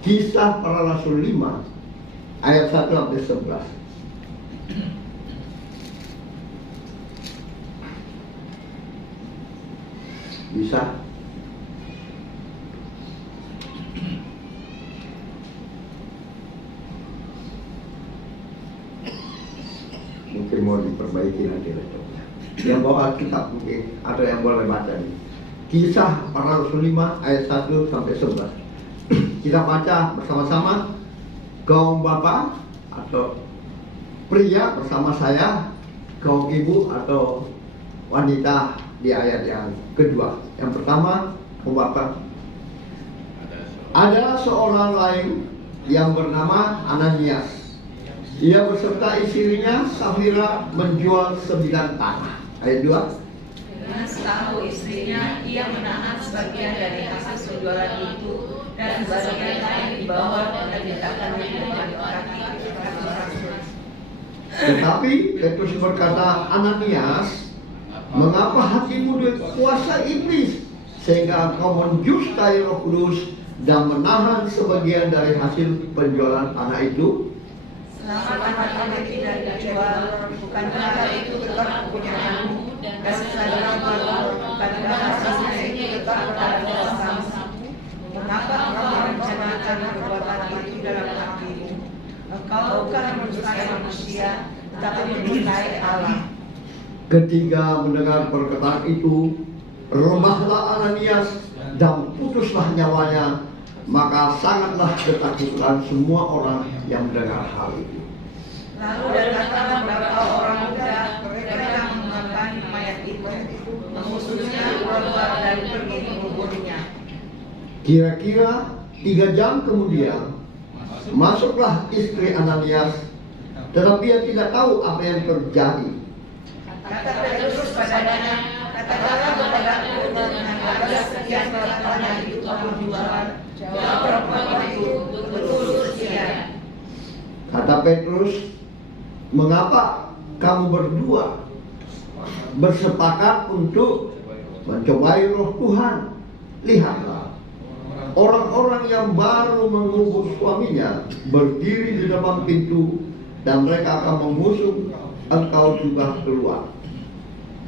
Kisah Para Rasul 5, ayat 1 sampai 11. Bisa? Mungkin mau diperbaiki nanti laptopnya. Yang bawa kitab mungkin ada yang boleh baca nih. Kisah Para Rasul 5 ayat 1 sampai 11. Kita baca bersama-sama. Kaum bapak atau pria bersama saya, kaum ibu atau wanita di ayat yang kedua. Yang pertama, kaum bapak. Ada seorang lain yang bernama Ananias. Ia beserta istrinya Safira menjual 9 tanah. Ayat 2. Dengan setahu istrinya, ia menahan sebagian dari hasil penjualan itu dan sebagian lain dibawa dan diletakkannya di kaki rasul. Tetapi Petrus berkata, Ananias, mengapa hatimu dikuasai iblis sehingga engkau menjustai Roh Kudus dan menahan sebagian dari hasil penjualan tanah itu? Selama tanah itu tidak dijual, bukankah itu tetap kepunyaanmu? Dan selama bukankah hasilnya itu tetap pada kuasamu? Mengapa engkau merencanakan perbuatan itu dalam hatimu? Engkau bukan menjustai manusia, tetapi menjustai Allah. Ketika mendengar perkataan itu, rebahlah Ananias dan putuslah nyawanya. Maka sangatlah ketakutan semua orang yang mendengar hal itu. Lalu datanglah beberapa orang muda, mereka mengenakan mayat itu, mengusutnya keluar dan pergi menguburnya. Kira-kira 3 jam kemudian, masuklah istri Ananias, tetapi dia tidak tahu apa yang terjadi. Kata Petrus padanya, katakanlah kepadaku dengan harga sekian tanah itu kamu jual. Jawab perempuan itu, betul sekian. Kata Petrus, mengapa kamu berdua bersepakat untuk mencobai Roh Tuhan? Lihatlah, orang-orang yang baru mengubur suaminya berdiri di depan pintu dan mereka akan mengusung engkau juga keluar.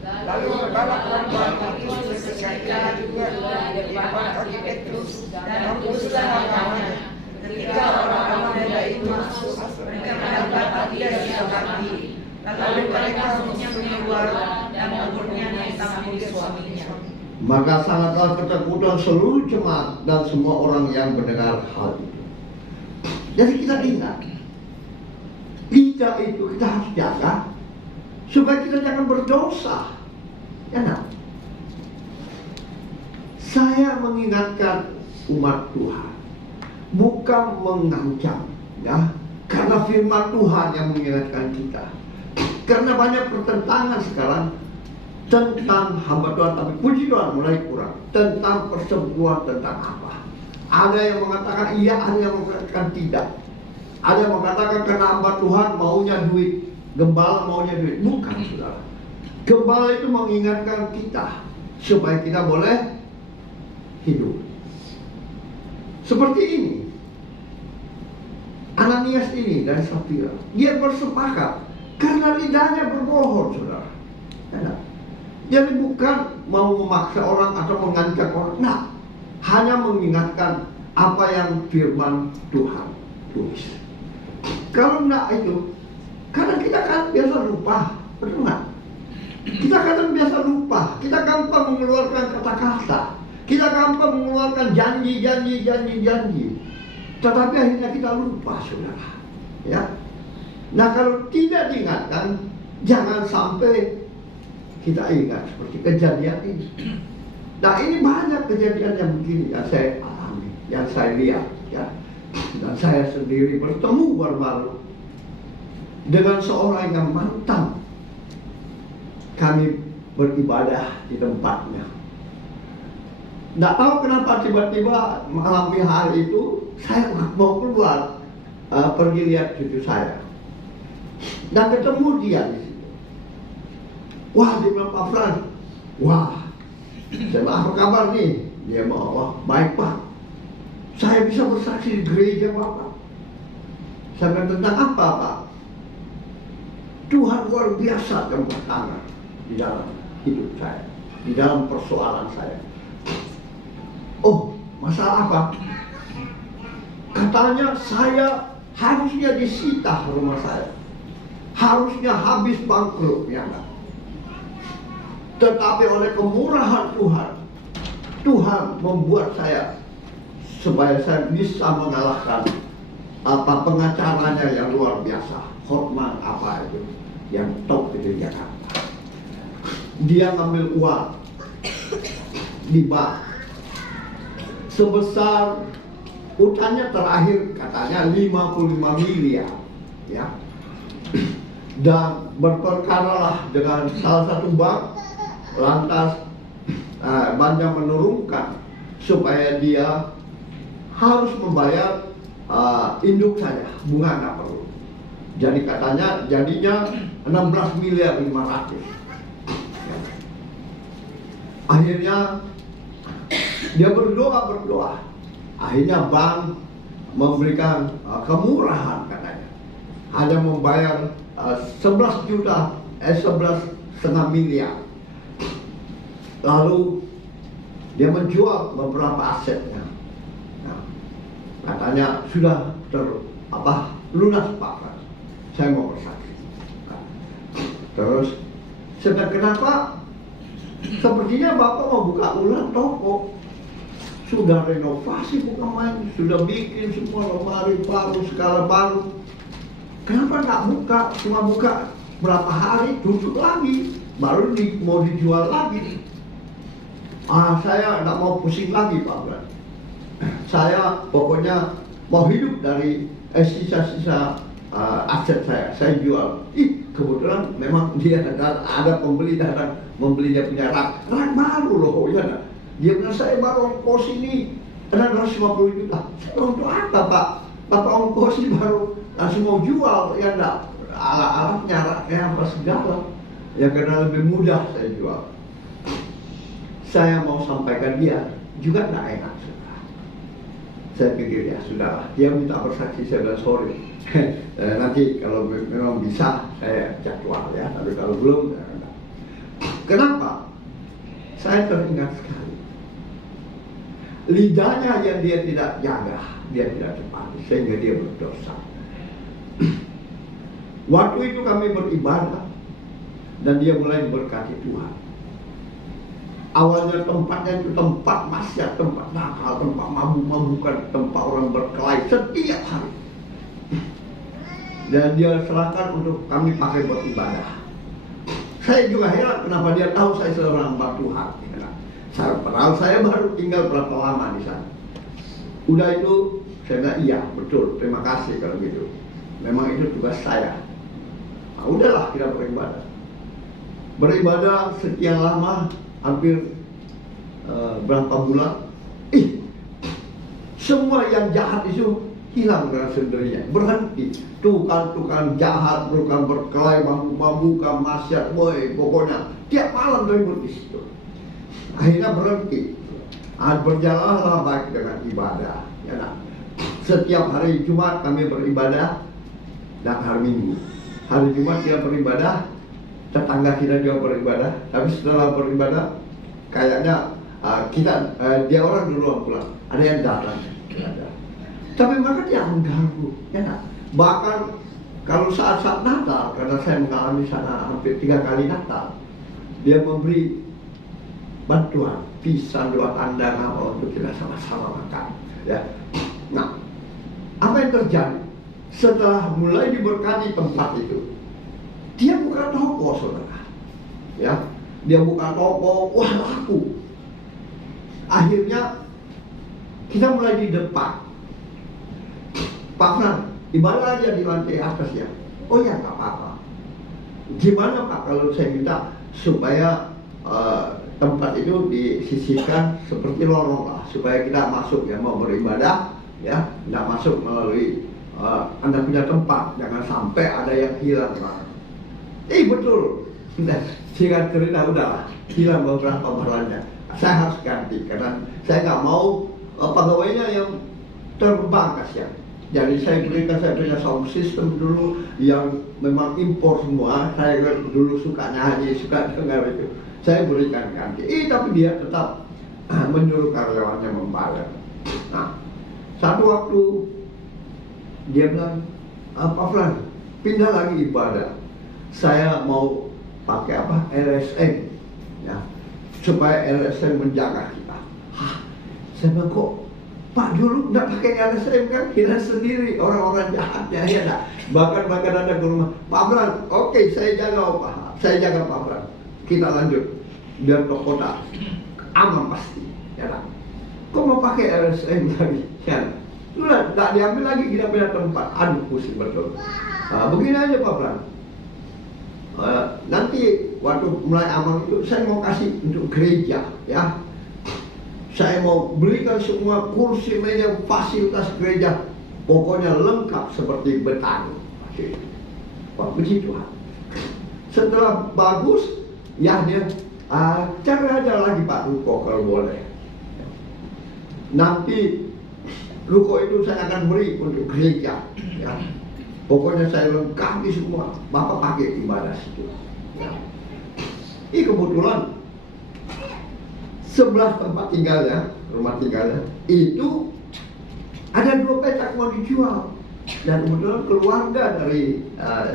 Lalu berbalap perempuan itu bersejajar juga di depan kaki Petrus dan mengusutlah kawannya. Ketika orang-orang muda itu masuk, mereka mendapat dia sudah mati. Lalu mereka semuanya keluar dan menguburnya di samping suaminya. Maka sangatlah ketakutan seluruh jemaat dan semua orang yang mendengar hal itu. Jadi kita ingat, lidah itu kita harus jaga supaya kita jangan berdosa. Ya, nah. Saya mengingatkan umat Tuhan, bukan mengancam, ya, karena firman Tuhan yang mengingatkan kita. Karena banyak pertentangan sekarang tentang hamba Tuhan, tapi puji Tuhan mulai kurang. Tentang persembuhan, tentang apa? Ada yang mengatakan iya, ada yang mengatakan tidak. Ada yang mengatakan karena hamba Tuhan maunya duit, gembala maunya duit. Bukan, saudara. Gembala itu mengingatkan kita supaya kita boleh hidup. Seperti ini, Ananias ini dan Safira, dia bersepakat karena lidahnya berbohong, saudara. Ya, jadi bukan mau memaksa orang atau mengancam orang, nah, hanya mengingatkan apa yang firman Tuhan tulis. Kalau enggak itu, kadang kita kan biasa lupa, betul enggak? Kita kadang biasa lupa, kita gampang mengeluarkan kata-kata, kita gampang mengeluarkan janji. Tetapi akhirnya kita lupa, saudara. Ya. Nah, kalau tidak diingatkan, jangan sampai kita ingat seperti kejadian ini. Nah, ini banyak kejadian yang begini yang saya alami, yang saya lihat, ya. Dan saya sendiri bertemu baru-baru dengan seorang yang mantan kami beribadah di tempatnya. Nggak tahu kenapa tiba-tiba mengalami hal itu, saya mau keluar pergi lihat cucu saya. Dan ketemu dia di situ. Wah, dia bilang, Pak Fran, wah, saya bilang, apa kabar nih? Dia mau, wah, baik Pak. Saya bisa bersaksi di gereja Bapak. Saya bilang, tentang apa Pak? Tuhan luar biasa campur tangan di dalam hidup saya, di dalam persoalan saya. Oh, masalah apa? Katanya saya harusnya disita rumah saya. Harusnya habis bangkrut, ya enggak? Tetapi oleh kemurahan Tuhan, Tuhan membuat saya supaya saya bisa mengalahkan pengacaranya yang luar biasa, Hotman apa itu, yang top itu di Jakarta. Dia ngambil uang di bank sebesar, utangnya terakhir katanya 55 miliar, ya. Dan berperkaralah dengan salah satu bank, lantas banknya menurunkan supaya dia harus membayar induk saya, bunga nggak perlu. Jadi katanya jadinya 16 miliar 500. Akhirnya dia berdoa. Akhirnya bank memberikan kemurahan katanya. Hanya membayar 11,5 miliar. Lalu dia menjual beberapa asetnya. Nah, katanya sudah lunas Pak. Saya mau bersaksi. Nah, terus sedang kenapa? Sepertinya Bapak mau buka ulang toko. Sudah renovasi bukan main, sudah bikin semua lemari baru, skala baru. Kenapa nggak buka? Cuma buka berapa hari, tutup lagi, baru mau dijual lagi. Saya nggak mau pusing lagi Pak Bran. Saya pokoknya mau hidup dari sisa-sisa aset saya jual. Kebetulan memang dia ada pembeli datang membeli dia punya rak baru loh, ya. Dia bilang, saya baru ongkos ini 650 juta. Untuk apa Pak? Bapak ongkos ini baru langsung mau jual, ya enggak? Alat-alatnya, raknya apa segala. Ya karena lebih mudah saya jual. Saya mau sampaikan dia juga enggak enak. Saya pikir ya sudahlah, dia minta bersaksi, saya bilang sorry. Nanti kalau memang bisa saya jadwal ya, tapi kalau belum ya enggak. Kenapa? Saya teringat sekali. Lidahnya yang dia tidak jaga, dia tidak tepati, sehingga dia berdosa. Waktu itu kami beribadah dan dia mulai memberkati Tuhan. Awalnya tempatnya itu tempat maksiat, tempat nakal, tempat mabuk-mabukan, tempat orang berkelahi setiap hari. Dan dia serahkan untuk kami pakai beribadah. Saya juga heran kenapa dia tahu saya seorang hamba Tuhan. Padahal saya baru tinggal berapa lama di sana. Udah itu saya bilang iya betul, terima kasih kalau gitu. Memang itu tugas saya. Nah, udahlah kita beribadah. Beribadah sekian lama, hampir berapa bulan. Semua yang jahat itu hilang dengan sendirinya, berhenti. Tukang jahat, tukang berkelahi, mabuk-mabukan, maksiat, boy, pokoknya tiap malam ribut di situ. Akhirnya berhenti. Berjalanlah baik dengan ibadah. Ya, nah. Setiap hari Jumat kami beribadah dan hari Minggu. Hari Jumat dia beribadah, tetangga kita juga beribadah. Tapi setelah beribadah, kayaknya dia orang duluan pulang. Ada yang datang. Tapi mereka dia mengganggu. Ya, nah. Bahkan kalau saat-saat Natal, karena saya mengalami sana hampir 3 kali Natal, dia memberi bantuan, pisang, 2 kandang apa untuk kita sama-sama makan. Ya. Nah, apa yang terjadi? Setelah mulai diberkati tempat itu, dia buka toko, saudara. Ya, Dia buka toko, wah laku. Akhirnya kita mulai di depan. Pak Fran, ibadah aja di lantai atas ya. Oh ya, nggak apa-apa. Gimana Pak kalau saya minta supaya tempat itu disisihkan seperti lorong lah, supaya kita masuk ya, mau beribadah ya, tidak masuk melalui Anda punya tempat, jangan sampai ada yang hilang Pak. Betul. Singkat cerita udahlah, hilang beberapa barangnya. Saya harus ganti karena saya nggak mau pegawainya yang terbang kasihan. Jadi saya punya sound system dulu yang memang impor semua. Saya dulu suka nyanyi, suka dengar itu. Saya berikan ganti. Tapi dia tetap menyuruh karyawannya membayar. Nah, satu waktu dia bilang, Pak Flan, pindah lagi ibadah. Saya mau pakai apa? LSM, ya, supaya LSM menjaga kita. Saya bilang, kok Pak dulu nggak pakai LSM kan, kita sendiri orang-orang jahatnya ya nak. Bahkan ada ke rumah, Pak Fran, oke, saya jaga Pak, saya jaga Pak Fran. Kita lanjut, biar ke kota aman pasti, ya nak. Kok mau pakai LSM lagi, ya nak? Sudah, tak diambil lagi, kita punya tempat. Aduh, pusing betul. Begini aja Pak Fran. Nanti waktu mulai aman itu saya mau kasih untuk gereja, ya. Saya mau belikan semua kursi, meja, fasilitas gereja, pokoknya lengkap seperti betani. Wah, puji Tuhan. Setelah bagus, ya dia cari aja lagi Pak Ruko kalau boleh. Nanti Ruko itu saya akan beri untuk gereja, ya. Pokoknya saya lengkapi semua, Bapak pakai ibadah situ. Ya. Kebetulan sebelah tempat tinggalnya, rumah tinggalnya, itu ada 2 petak mau dijual. Dan kebetulan keluarga dari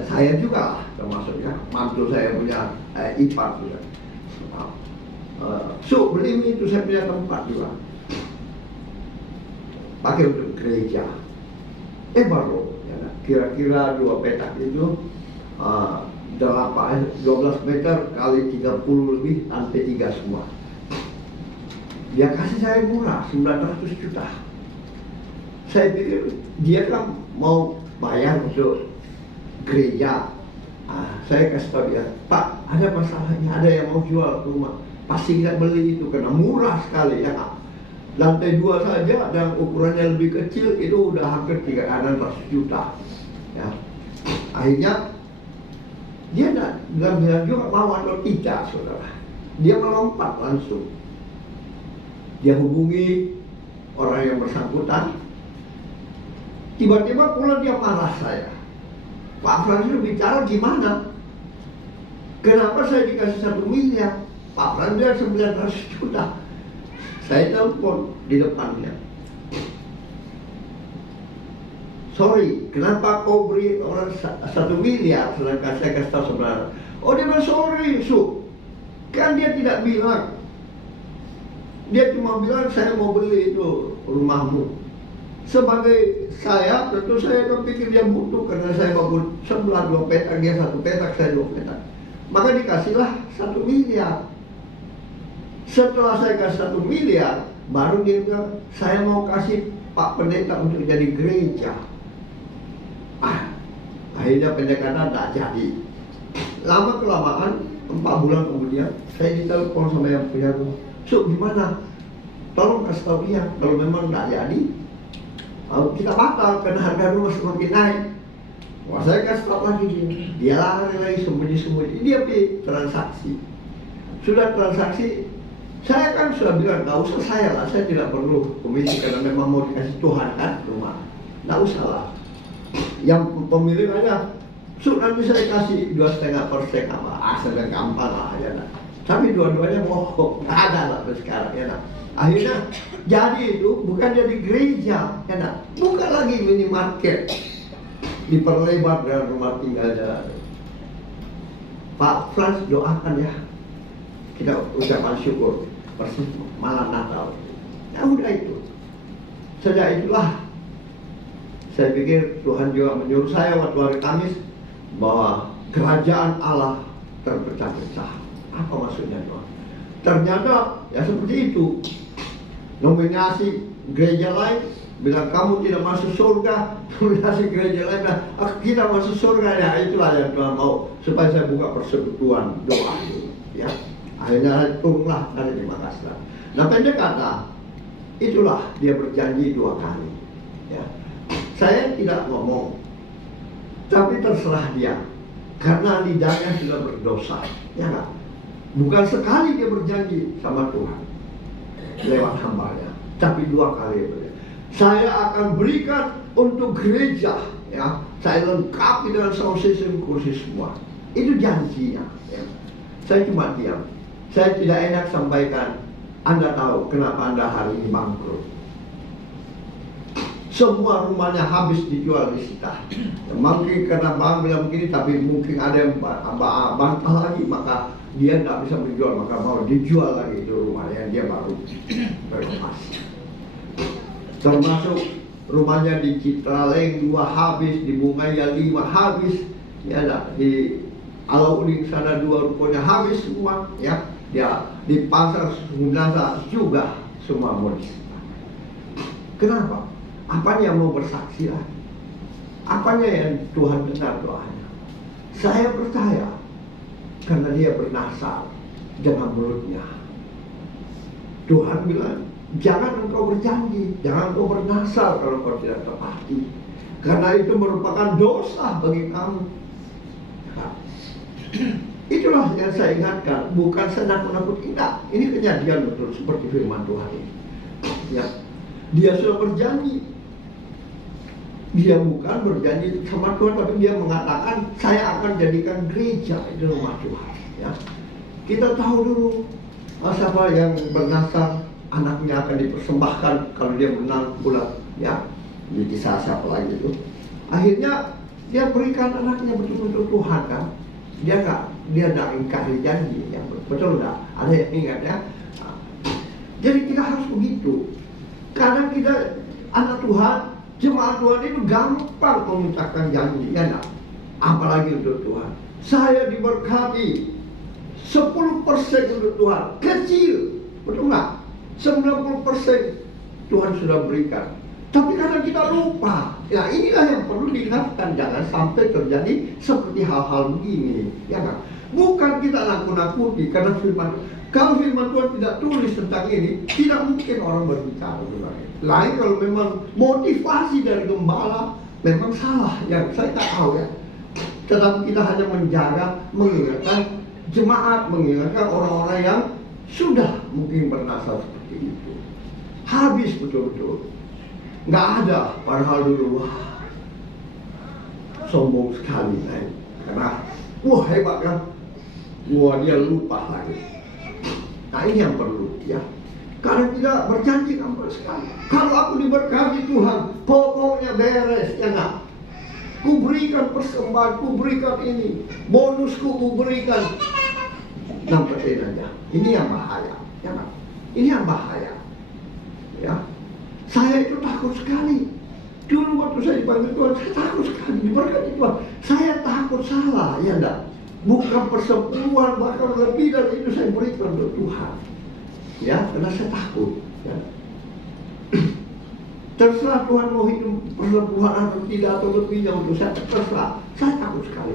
saya juga, termasuknya mantu saya punya ipar juga. Beli itu saya punya tempat juga. Pakai untuk gereja. Baru ya, kira-kira 2 petak itu 12 meter kali 30 lebih, lantai 3 semua. Dia kasih saya murah, 900 juta. Saya pikir dia kan mau bayar untuk gereja. Saya kasih tahu dia, Pak, ada masalahnya, ada yang mau jual rumah. Pasti kita beli itu karena murah sekali ya. Lantai 2 saja dan ukurannya lebih kecil itu udah hampir 300 juta. Ya. Akhirnya dia tidak bilang juga mau atau tidak, saudara. Dia melompat langsung. Dia hubungi orang yang bersangkutan. Tiba-tiba pula dia marah saya. Pak Fran bicara gimana? Kenapa saya dikasih 1 miliar? Pak Fran dia 900 juta. Saya telepon di depannya. Sorry, kenapa kau beri orang 1 miliar sedangkan saya kasih tahu sebenarnya? Oh dia bilang sorry, Su. Kan dia tidak bilang. Dia cuma bilang saya mau beli itu rumahmu. Sebagai saya, tentu saya berpikir dia butuh karena saya bangun sebelah 2 petak, dia 1 petak, saya 2 petak. Maka dikasihlah 1 miliar. Setelah saya kasih 1 miliar, baru dia bilang saya mau kasih Pak Pendeta untuk jadi gereja. Akhirnya pendekatan tak jadi. Lama kelamaan, 4 bulan kemudian, saya ditelepon sama yang punya rumah. Su, gimana? Tolong kasih tahu dia, kalau memang tak jadi, kita batal karena harga rumah semakin naik. Wah, saya kasih tahu lagi dia lari lagi sembunyi-sembunyi. Dia transaksi. Sudah transaksi, saya kan sudah bilang nggak usah saya lah, saya tidak perlu komisi karena memang mau dikasih Tuhan kan rumah, nggak usah lah. Yang pemilik aja, Su nanti saya kasih 2,5% apa, sudah gampang lah ya nak. Tapi dua-duanya bohong, nggak ada lah sekarang ya nak. Akhirnya jadi itu bukan jadi gereja, ya nak, bukan lagi minimarket, diperlebar dengan rumah tinggalnya. Pak Frans doakan ya, kita ucapan syukur persis malam Natal. Ya udah itu. Sejak itulah saya pikir Tuhan juga menyuruh saya waktu hari Kamis bahwa kerajaan Allah terpecah-pecah. Apa maksudnya Tuhan? Ternyata ya seperti itu. Nominasi gereja lain bilang kamu tidak masuk surga, nominasi gereja lain bilang kita masuk surga. Ya itulah yang Tuhan mau, supaya saya buka persekutuan doa itu. Ya, akhirnya turunlah dari di Makassar. Nah, pendek kata, itulah dia berjanji 2 kali. Ya, saya tidak ngomong, tapi terserah dia, karena lidahnya sudah berdosa. Ya nggak? Bukan sekali dia berjanji sama Tuhan lewat hambanya, tapi 2 kali berjanji. Saya akan berikan untuk gereja, ya. Saya lengkapi dengan sound system, kursi semua. Itu janjinya. Ya. Saya cuma diam. Saya tidak enak sampaikan. Anda tahu kenapa Anda hari ini bangkrut? Semua rumahnya habis dijual disita. Ya, mungkin karena bang bilang begini, tapi mungkin ada yang bantah lagi, maka dia tidak bisa menjual, maka mau dijual lagi itu rumahnya yang dia baru renovasi. Termasuk rumahnya di Citraleng 2 habis, di Bungaya 5 habis, ya di Alauddin sana 2 rupanya habis semua, ya. Ya di pasar Sunasa juga semua mau disita. Kenapa? Apanya mau bersaksi lagi? Apanya yang Tuhan dengar doanya? Saya percaya karena dia bernasar dengan mulutnya. Tuhan bilang, jangan engkau berjanji, jangan engkau bernasar kalau engkau tidak tepati, karena itu merupakan dosa bagi kamu. Nah, itulah yang saya ingatkan, bukan saya nakut-nakuti, tidak. Ini kejadian betul seperti firman Tuhan ini. Ya, dia sudah berjanji. Dia bukan berjanji sama Tuhan, tapi dia mengatakan saya akan jadikan gereja di rumah Tuhan. Ya, kita tahu dulu siapa yang bernasar anaknya akan dipersembahkan kalau dia menang bulat, ya. Di kisah siapa lagi itu. Akhirnya dia berikan anaknya betul-betul Tuhan, kan. Dia nggak ingkari janji, ya. Betul nggak? Ada yang ingat, ya. Nah, jadi kita harus begitu. Karena kita anak Tuhan, jemaat Tuhan itu gampang mengucapkan janji, ya nggak? Apalagi untuk Tuhan. Saya diberkati 10% untuk Tuhan, kecil, betul nggak? 90% Tuhan sudah berikan. Tapi karena kita lupa, ya inilah yang perlu diingatkan, jangan sampai terjadi seperti hal-hal begini, ya kan? Bukan kita nakut-nakuti, karena kalau firman Tuhan tidak tulis tentang ini, tidak mungkin orang berbicara tentang ini. Lain kalau memang motivasi dari gembala memang salah, yang saya tak tahu, ya. Tetapi kita hanya menjaga, mengingatkan jemaat, mengingatkan orang-orang yang sudah mungkin bernasar seperti itu. Habis betul-betul. Nggak ada, padahal dulu wah sombong sekali, kan? Karena wah hebat, kan? Wah dia lupa lagi. Nah ini yang perlu, ya. Karena tidak berjanji kamu sekali. Kalau aku diberkati Tuhan, pokoknya beres, ya nggak? Ku berikan persembahan, ku berikan ini, bonusku ku berikan. Nampetin aja. Ini yang bahaya, ya nggak? Ini yang bahaya, ya. Saya itu takut sekali. Dulu waktu saya dipanggil Tuhan, saya takut sekali diberkati Tuhan. Saya takut salah, ya enggak? Bukan persepuluhan, bahkan lebih dari itu saya berikan untuk Tuhan. Ya, karena saya takut. Ya. Terserah Tuhan mau hidup persepuluhan atau tidak, atau lebihnya untuk saya, terserah. Saya takut sekali.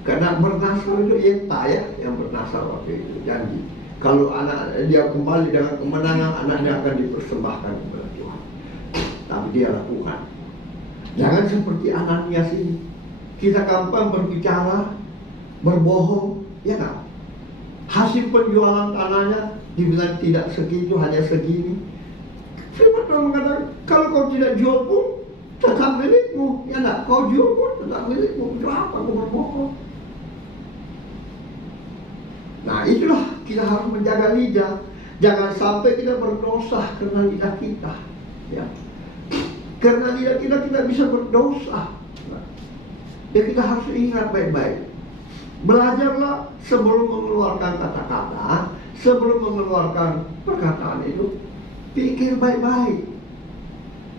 Karena bernasar itu ya, yang bernasar waktu itu, janji. Kalau anak dia kembali dengan kemenangan, anaknya akan dipersembahkan kepada Tuhan. Tapi dia lakukan. Jangan seperti Ananias ini. Kita gampang berbicara, berbohong, ya kan? Hasil penjualan tanahnya dibilang tidak segitu, hanya segini. Firman Tuhan mengatakan, kalau kau tidak jual pun tetap milikmu, ya enggak? Kau jual pun tetap milikmu. Itu apa? Kau berbohong. Nah itulah kita harus menjaga lidah. Jangan sampai kita berdosa karena lidah kita, ya. Karena lidah kita tidak bisa berdosa. Ya kita harus ingat baik-baik. Belajarlah sebelum mengeluarkan kata-kata, sebelum mengeluarkan perkataan itu, pikir baik-baik.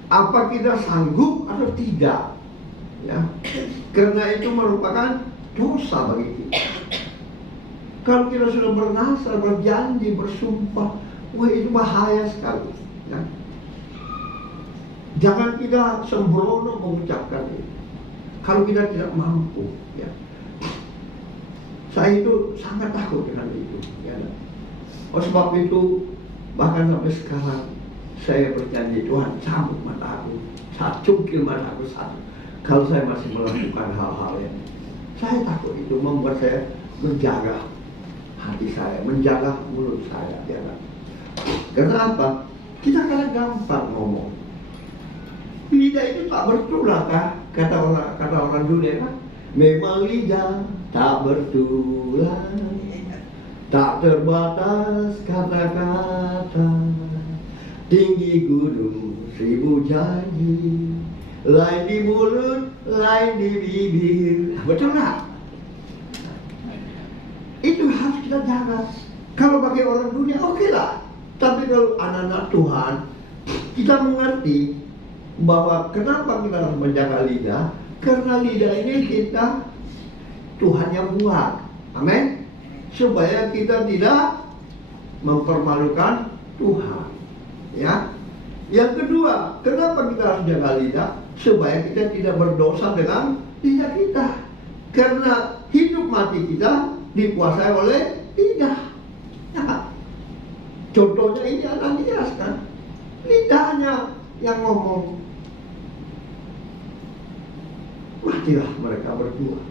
Apa kita sanggup atau tidak, ya. Karena itu merupakan dosa bagi kita. Kalau kita sudah bernasar, berjanji, bersumpah, wah itu bahaya sekali. Ya. Jangan kita sembrono mengucapkan itu. Kalau kita tidak mampu, ya. Saya itu sangat takut dengan itu. Ya. Oh, sebab itu bahkan sampai sekarang saya berjanji, Tuhan cabut mata aku, cungkil mata aku satu. Kalau saya masih melakukan hal-hal yang saya takut, itu membuat saya menjaga hati saya, menjaga mulut saya. Ya. Karena apa? Kita kadang gampang ngomong. Lidah itu tak bertulah, kata orang dunia kan? Memang lidah tak bertulah, tak terbatas kata-kata, tinggi gunung 1000 janji, lain di mulut, lain di bibir. Betul nggak? Itu harus kita jaga. Kalau bagi orang dunia oke lah, tapi kalau anak-anak Tuhan, kita mengerti bahwa kenapa kita harus menjaga lidah, karena lidah ini kita Tuhan yang buat, amin, supaya kita tidak mempermalukan Tuhan. Ya. Yang kedua, kenapa kita harus jaga lidah? Supaya kita tidak berdosa dengan lidah kita, karena hidup mati kita dikuasai oleh lidah. Ya. Contohnya ini Ananias kan, lidahnya yang ngomong, matilah mereka berdua.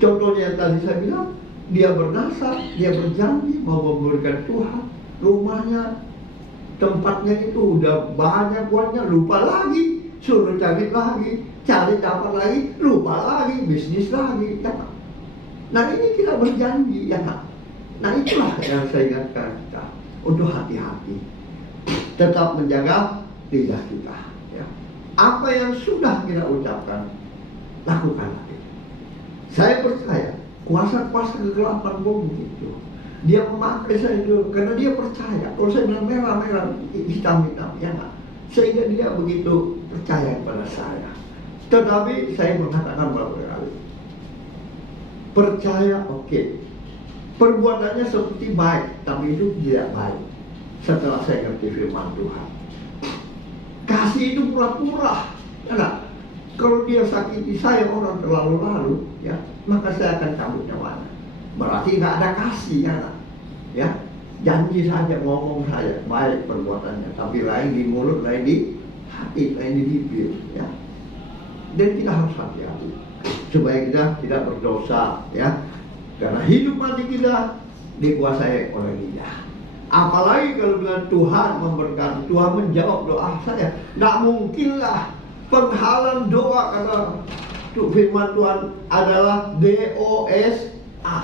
Contohnya yang tadi saya bilang, dia bernasar, dia berjanji mau memberikan Tuhan rumahnya, tempatnya itu udah banyak buatnya, lupa lagi, suruh cari lagi, cari dapat lagi, lupa lagi, bisnis lagi. Ya. Nah ini kita berjanji, ya. Nah itulah yang saya ingatkan kita untuk hati-hati, tetap menjaga lidah kita. Ya. Apa yang sudah kita ucapkan, lakukanlah itu. Saya percaya kuasa-kuasa kegelapan begitu. Dia memakai saya itu karena dia percaya. Kalau saya bilang merah-merah, hitam-hitam, ya nggak? Sehingga dia begitu percaya kepada saya. Tetapi saya mengatakan beberapa kali, percaya oke. Perbuatannya seperti baik, tapi itu tidak baik. Setelah saya ngerti firman Tuhan, kasih itu pura-pura, ya nggak? Kalau dia sakiti saya orang terlalu-lalu, ya, maka saya akan cabut nyawanya. Berarti nggak ada kasih, ya nggak? Ya, janji saja, ngomong saja, baik perbuatannya, tapi lain di mulut, lain di hati, lain di bibir, ya. Dan kita harus hati-hati supaya kita tidak berdosa, ya. Karena hidup mati kita dikuasai oleh lidah. Apalagi kalau dengan Tuhan memberkati, Tuhan menjawab doa saya. Nggak mungkinlah penghalang doa, kata firman Tuhan adalah DOSA.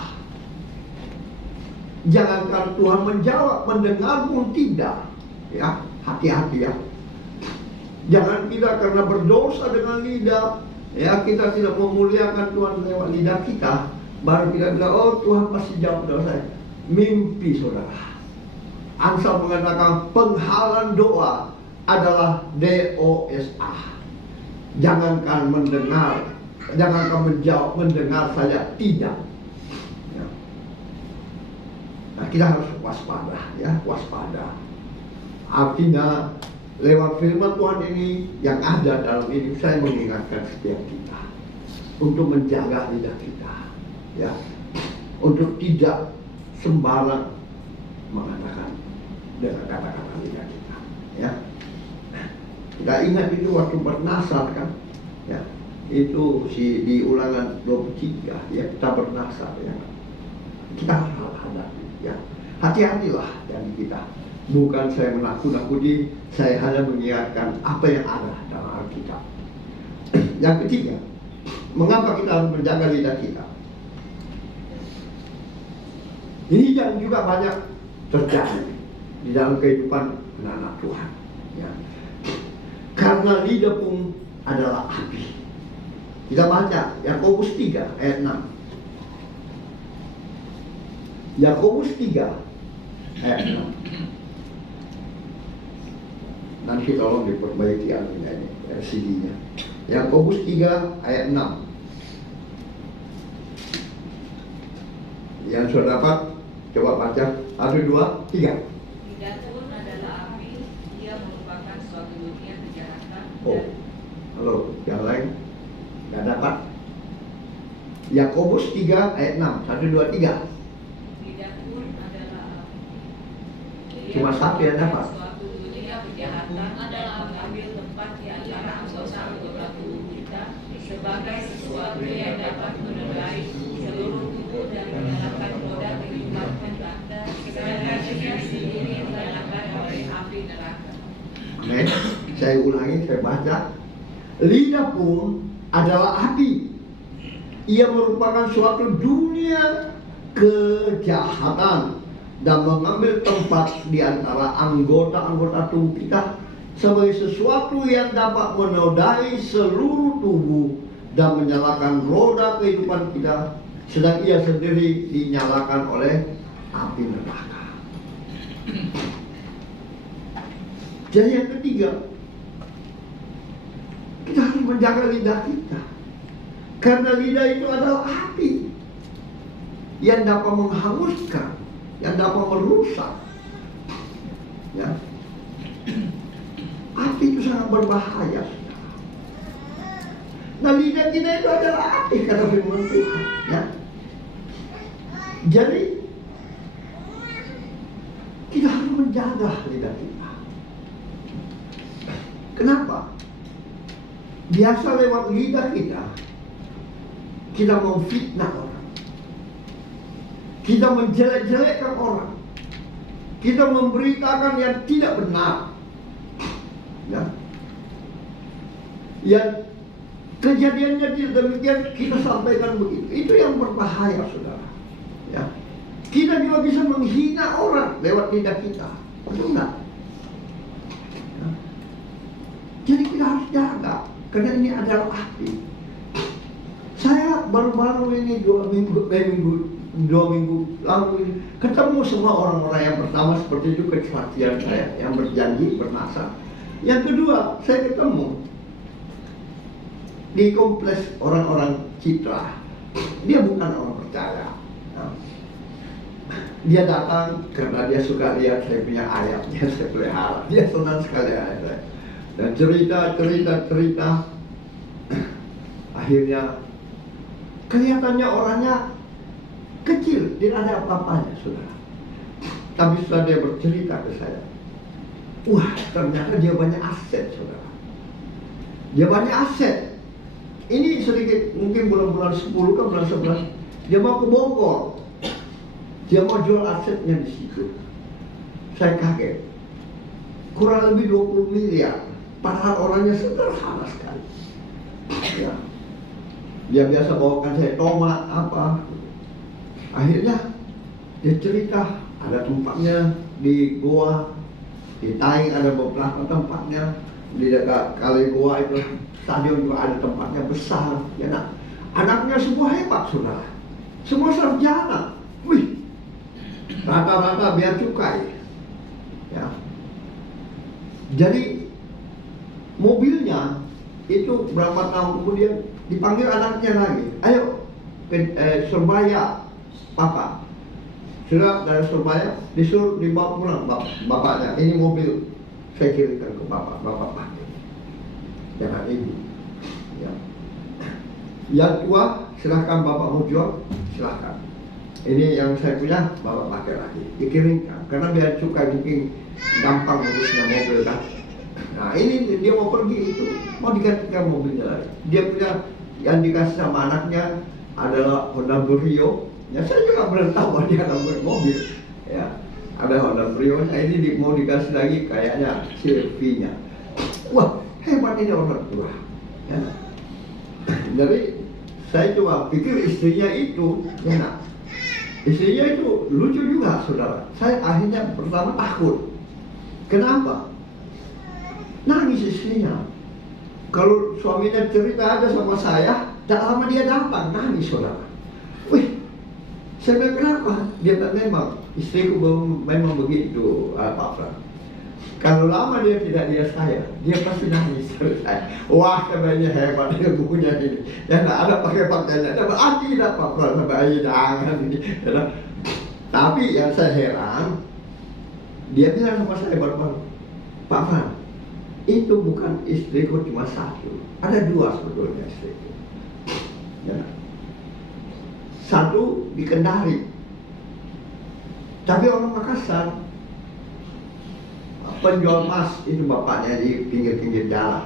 Jangankan Tuhan menjawab, mendengar pun tidak. Ya, hati-hati ya. Jangan kita karena berdosa dengan lidah, ya, kita tidak memuliakan Tuhan lewat lidah kita, baru kita bilang, oh Tuhan pasti jawab doa saya. Mimpi, saudara. Amsal mengatakan penghalang doa adalah DOSA. Jangankan mendengar, jangankan menjawab, mendengar saja tidak. Ya. Nah, kita harus waspada, ya, waspada. Artinya lewat firman Tuhan ini yang ada dalam ini, saya mengingatkan setiap kita untuk menjaga lidah kita, ya, untuk tidak sembarang mengatakan dengan kata-kata lidah kita, ya. Kita ingat itu waktu bernasar kan, ya, itu di Ulangan 23, ya, kita bernasar, ya, kita harus hadapi, ya, hati-hatilah dari kita. Bukan saya menakut-nakuti, saya hanya mengingatkan apa yang ada dalam Alkitab. Yang ketiga, mengapa kita harus menjaga lidah kita? Ini yang juga banyak terjadi di dalam kehidupan anak-anak Tuhan, ya. Karena lidah pun adalah api. Kita baca Yakobus 3 ayat 6. Yakobus 3 ayat 6. Nanti tolong diperbaiki anunya ini, CD-nya. Yakobus 3 ayat 6. Yang sudah dapat, coba baca. 1, 2, 3. Lidah pun adalah api, ia merupakan suatu dunia kejahatan. Oh, halo, yang lain nggak dapat. Yakobus 3 ayat 6. 1, 2, 3. Lidah pun adalah api. Ia Cuma satu yang dapat. Suatu dunia kejahatan adalah mengambil tempat di antara anggota-anggota tubuh kita sebagai sesuatu yang dapat menodai seluruh tubuh dan menyalakan roda kehidupan kita, sedangkan dirinya sendiri dinyalakan oleh api neraka. Amin. Saya ulangi, saya baca. Lidah pun adalah api. Ia merupakan suatu dunia kejahatan dan mengambil tempat di antara anggota-anggota tubuh kita sebagai sesuatu yang dapat menodai seluruh tubuh dan menyalakan roda kehidupan kita, sedang ia sendiri dinyalakan oleh api neraka. Jadi yang ketiga, kita harus menjaga lidah kita, karena lidah itu adalah api yang dapat menghanguskan, yang dapat merusak. Ya. Api itu sangat berbahaya. Nah, lidah kita itu adalah api kata firman Tuhan. Ya. Jadi kita harus menjaga lidah kita. Kenapa? Biasa lewat lidah kita memfitnah orang, kita menjelek-jelekkan orang, kita memberitakan yang tidak benar, ya. Yang kejadiannya tidak demikian kita sampaikan begitu. Itu yang berbahaya, saudara. Ya. Kita juga bisa menghina orang lewat lidah kita, betul nggak? Ya. Jadi kita harus jaga, karena ini adalah api. Saya baru-baru ini 2 minggu lalu ini ketemu semua orang-orang yang pertama seperti itu kesaksian saya, yang berjanji bernasar. Yang kedua, saya ketemu di kompleks orang-orang Citra. Dia bukan orang percaya. Nah, dia datang karena dia suka lihat saya punya ayam, dia saya pelihara. Dia senang sekali ayam saya. Dan cerita. Akhirnya kelihatannya orangnya kecil, tidak ada apa-apanya, saudara. Tapi setelah dia bercerita ke saya, wah, ternyata dia banyak aset, saudara. Dia banyak aset. Ini sedikit, mungkin bulan-bulan 10 ke bulan 11, dia mau ke Bogor. Dia mau jual asetnya di situ. Saya kaget. Kurang lebih 20 miliar. Padahal orangnya sederhana sekali. Ya. Dia biasa bawakan saya tomat apa. Akhirnya dia cerita ada tempatnya di Goa, di Taing ada beberapa tempatnya, di dekat Kali Goa itu stadion juga ada tempatnya besar. Ya, nah, anaknya semua hebat, saudara. Semua sarjana. Wih, rata-rata biaya cukai. Ya. Jadi mobilnya itu berapa tahun kemudian dipanggil anaknya lagi, ayo Surabaya, papa. Sudah dari Surabaya disuruh dibawa pulang bapaknya. Ini mobil saya kirimkan ke bapak pakai. Jangan ibu. Ya. Yang tua silahkan bapak mau jual, silahkan. Ini yang saya punya bapak pakai lagi. Dikirimkan karena biaya cukai mungkin gampang ngurusnya mobil kan. Nah ini dia mau pergi itu mau digantikan mobilnya lagi. Dia punya yang dikasih sama anaknya adalah Honda Brio. Ya saya juga belum tahu bahwa dia akan mobil. Ya ada Honda Brio. Nah ini mau dikasih lagi kayaknya CRV-nya. Wah hebat ini orang tua. Ya. Jadi saya cuma pikir istrinya itu enak. Istrinya itu lucu juga, saudara. Saya akhirnya pertama takut. Kenapa? Nangis istrinya. Kalau suaminya cerita aja sama saya, tak lama dia datang, nangis, saudara. Wih, saya bilang kenapa? Dia bilang memang istriku memang begitu, Pak Fran. Kalau lama dia tidak lihat saya, dia pasti nangis. Wah, katanya hebat dia bukunya ini. Ya nggak ada pakai pakaian, ada tidak apa-apa, bayi jangan ini. Ya, tapi yang saya heran, dia bilang sama saya baru-baru, Pak Fran, itu bukan istriku cuma satu, ada dua sebetulnya istriku. Ya. Satu di Kendari, tapi orang Makassar. Penjual emas itu bapaknya di pinggir-pinggir jalan.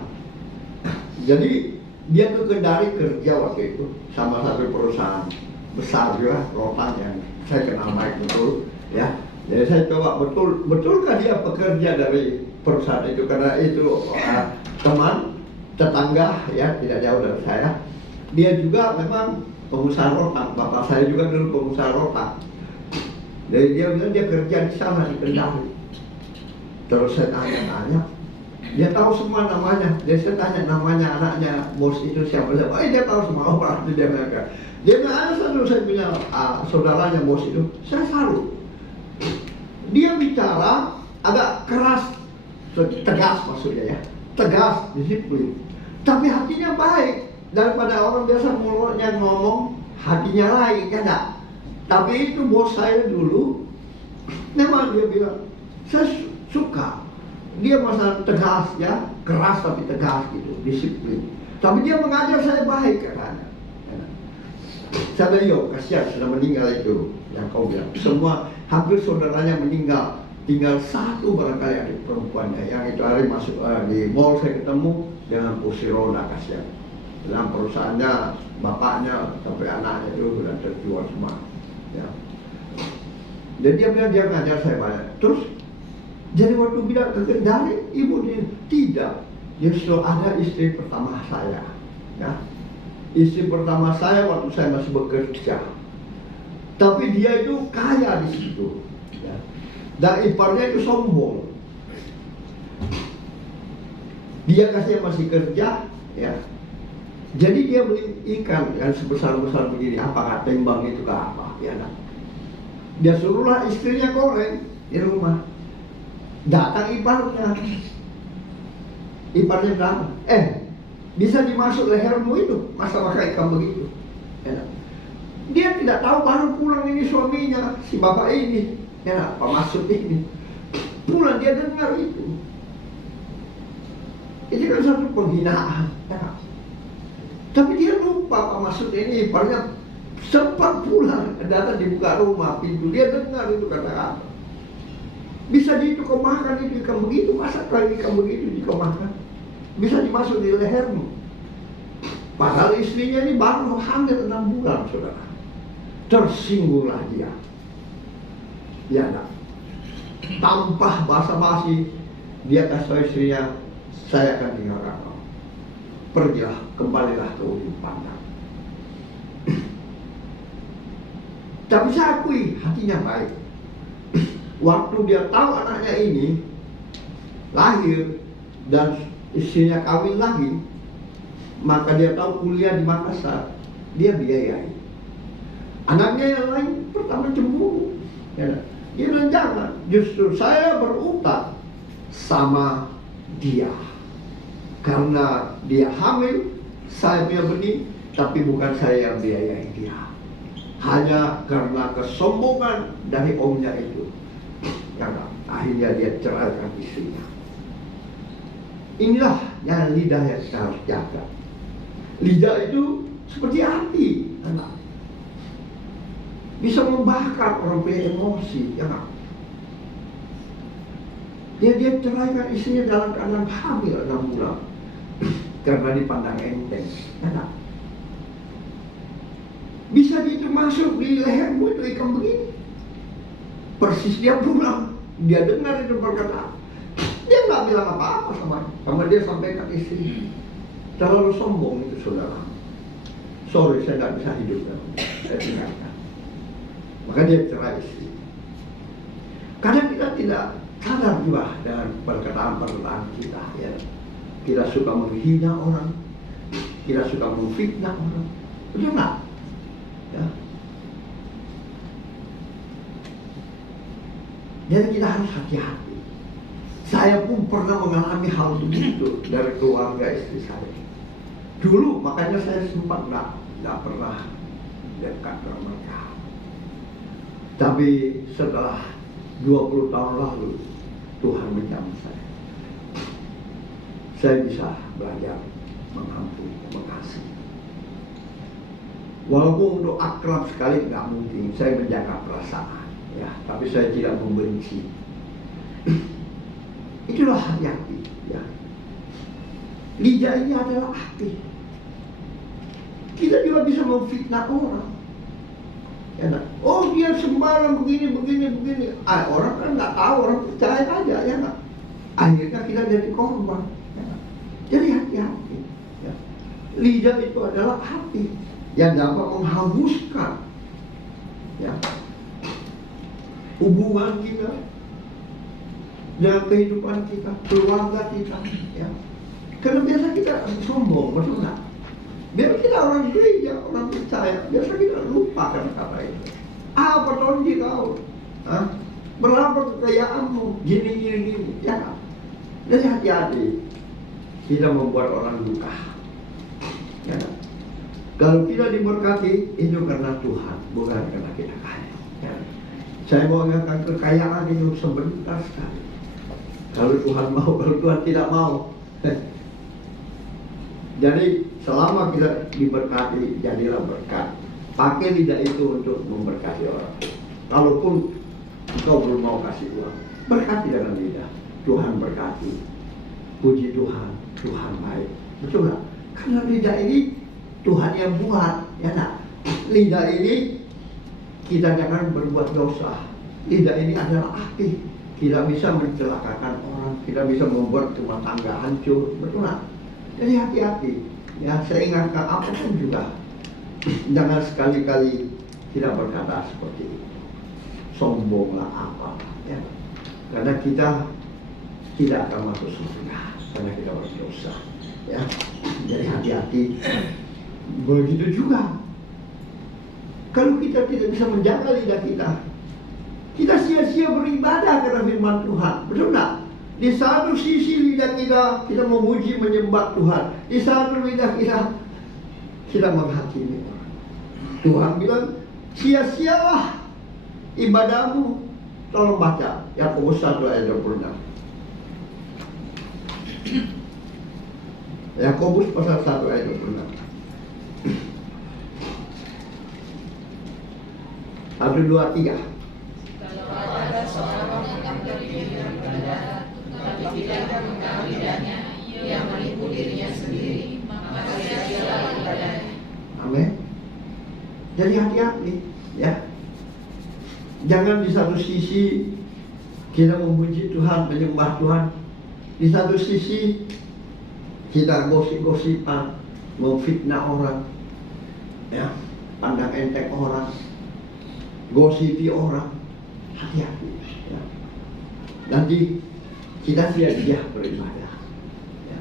Jadi dia ke Kendari kerja waktu itu sama satu perusahaan besar juga, rotan yang saya kenal baik betul, ya. Jadi saya coba betulkah dia pekerja dari perusahaan itu, karena itu teman tetangga ya, tidak jauh dari saya. Dia juga memang pengusaha rotan, bapak saya juga dulu pengusaha rotan. Jadi dia bilang dia kerja di sana di Kendari. Terus saya tanya-tanya, dia tahu semua namanya. Jadi saya tanya namanya anaknya bos itu siapa. Oh dia tahu semua orang di Amerika. Dia bilang ada satu, saya bilang saudaranya bos itu. Saya salut. Dia bicara agak keras, tegas maksudnya ya, tegas, disiplin. Tapi hatinya baik. Daripada orang biasa mulutnya ngomong, hatinya lain, ya enggak? Tapi itu bos saya dulu, memang dia bilang, saya suka dia masa tegas ya, keras tapi tegas gitu, disiplin. Tapi dia mengajar saya baik katanya. Saya bilang, yo kasihan sudah meninggal itu yang kau bilang. Semua hampir saudaranya meninggal, tinggal satu barangkali adik perempuannya. Yang itu hari masuk di mall saya ketemu dengan kursi roda, kasihan. Dalam perusahaannya bapaknya sampai anaknya itu sudah terjual semua. Ya. Jadi dia bilang dia mengajar saya banyak. Terus jadi waktu bilang ke Kendari, ibu dia tidak. Justru ada istri pertama saya. Ya. Istri pertama saya waktu saya masih bekerja. Tapi dia itu kaya di situ. Ya. Dan iparnya itu sombong. Dia kasih masih kerja, ya. Jadi dia beli ikan yang sebesar-besar begini, apakah tembang itu ke apa? Ya, nah. Dia suruhlah istrinya goreng di rumah. Datang iparnya bilang, bisa dimasuk lehermu itu, masa pakai ikan begitu. Ya, dia tidak tahu baru pulang ini suaminya, si bapak ini, ya, Pak Masud ini. Pulang dia dengar itu. Itu kan satu penghinaan. Ya. Tapi dia lupa Pak Masud ini, iparnya sempat pulang, datang dibuka rumah, pintu, dia dengar itu kata-kata. Bisa dikemakan itu ikan begitu, masa kalau ikan begitu dikemakan? Bisa dimasuk di lehermu. Padahal istrinya ini baru hamil 6 bulan, saudara. Tersinggunglah dia. Ya enggak. Tanpa basa-basi, dia kasih tahu istrinya, saya akan tinggalkan kamu. Pergilah, kembalilah ke ujung pandang. Tapi saya akui, hatinya baik. Waktu dia tahu anaknya ini lahir dan istrinya kawin lagi, maka dia tahu kuliah di Makassar, dia biayai. Anaknya yang lain pertama cemburu, ya. Dia bilang jangan, justru saya berutang sama dia karena dia hamil, saya punya benih, tapi bukan saya yang biayai dia. Hanya karena kesombongan dari omnya itu. Karena akhirnya dia ceraikan istrinya. Inilah yang lidah yang kita harus jaga. Lidah itu seperti api, anak. Bisa membakar orang punya emosi, ya kan? Dia ceraikan istrinya dalam keadaan hamil 6 bulan karena dipandang enteng, anak. Bisa itu masuk di lehermu itu ikan begini. Persis dia pulang, dia dengar itu perkataan. Dia nggak bilang apa-apa sama dia sampaikan istri. Terlalu sombong itu saudara. Sorry, saya nggak bisa hidup dengan saya tinggalkan. Maka dia cerai istri. Kadang kita tidak sadar juga dengan perkataan-perkataan kita, ya. Kita suka menghina orang, kita suka memfitnah orang, betul nggak? Ya. Jadi kita harus hati-hati. Saya pun pernah mengalami hal begitu dari keluarga istri saya. Dulu makanya saya sempat nggak pernah dekat dengan mereka. Tapi setelah 20 tahun lalu Tuhan menjamah saya. Saya bisa belajar mengampuni, mengasihi. Walaupun untuk akrab sekali nggak mungkin, saya menjaga perasaan, ya, tapi saya tidak membenci. Itulah hati-hati, ya. Lidah ini adalah hati. Kita juga bisa memfitnah orang. Ya, nah. Oh dia sembarang begini. Orang kan nggak tahu, orang percaya aja, ya nggak. Akhirnya kita jadi korban. Ya, jadi hati-hati. Ya. Lidah itu adalah hati yang dapat menghanguskan, ya, hubungan kita dengan kehidupan kita, keluarga kita, ya. Karena biasa kita sombong, betul nggak? Biar kita orang gereja, orang percaya, biasa kita lupa kata itu. Apa tonji kau? Berapa kekayaanmu? Gini, ya. Jadi hati-hati, kita membuat orang luka. Ya. Kalau kita diberkati, itu karena Tuhan, bukan karena kita kaya. Ya. Saya mau mengatakan kekayaan itu sebentar sekali. Kalau Tuhan mau, kalau Tuhan tidak mau. Jadi selama kita diberkati, jadilah berkat. Pakai lidah itu untuk memberkati orang. Kalaupun kau belum mau kasih uang, berkati dengan lidah. Tuhan berkati. Puji Tuhan, Tuhan baik. Betul nggak? Karena lidah ini Tuhan yang buat, ya nak. Lidah ini kita jangan berbuat dosa. Lidah ini adalah api. Tidak bisa mencelakakan orang, tidak bisa membuat rumah tangga hancur, betul nggak? Jadi hati-hati. Ya, saya ingatkan apapun juga, jangan sekali-kali tidak berkata seperti itu. Sombonglah apa, ya. Karena kita tidak akan masuk surga karena kita berdosa, ya. Jadi hati-hati. Begitu juga kalau kita tidak bisa menjaga lidah kita sia-sia beribadah karena firman Tuhan, betul nggak? Di satu sisi lidah kita memuji menyembah Tuhan, di satu lidah kita menghakimi orang. Tuhan bilang sia-sialah ibadahmu. Tolong baca Yakobus 1 ayat 26. Yakobus pasal 1 ayat 26. 1, 2, 3. Kalau ada seorang yang berdiri beribadah, tapi tidak mengenal lidahnya, ia menipu dirinya sendiri, maka sia-sialah ibadahnya. Amin. Jadi hati-hati, ya. Jangan di satu sisi kita memuji Tuhan, menyembah Tuhan, di satu sisi kita gosip-gosipan, memfitnah orang, ya, pandang enteng orang, gosipi orang. Hati-hati, ya. Nanti kita sia-sia beribadah, ya.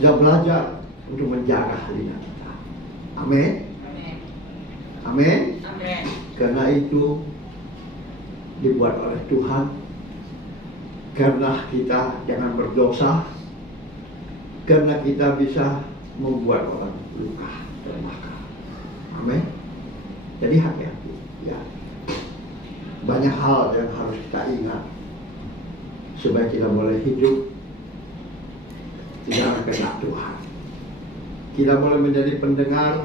Kita belajar untuk menjaga lidah kita. Amin. Amin. Amin. Karena itu dibuat oleh Tuhan, karena kita jangan berdosa, karena kita bisa membuat orang luka dan maka. Amin. Jadi hati-hati, ya. Banyak hal yang harus kita ingat supaya kita boleh hidup tidak kena Tuhan. Kita boleh menjadi pendengar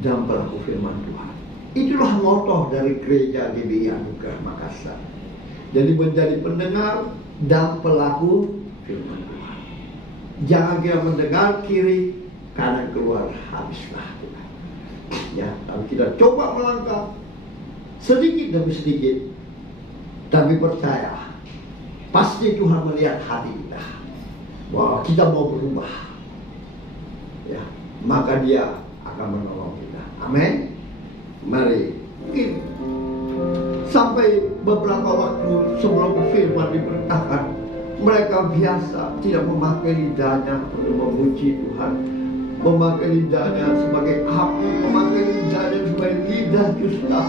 dan pelaku firman Tuhan. Itulah moto dari gereja GBI Anugerah Makassar. Jadi menjadi pendengar dan pelaku firman Tuhan. Jangan kita mendengar kiri, kanan keluar, habislah kita. Ya, tapi kita coba melangkah sedikit demi sedikit, tapi percaya pasti Tuhan melihat hati kita bahwa kita mau berubah, ya, maka Dia akan menolong kita. Amin. Mari, mungkin sampai beberapa waktu sebelum firman diberitakan, mereka biasa tidak memakai lidahnya untuk memuji Tuhan, memakai lidahnya sebagai api, memakai lidahnya sebagai lidah dusta.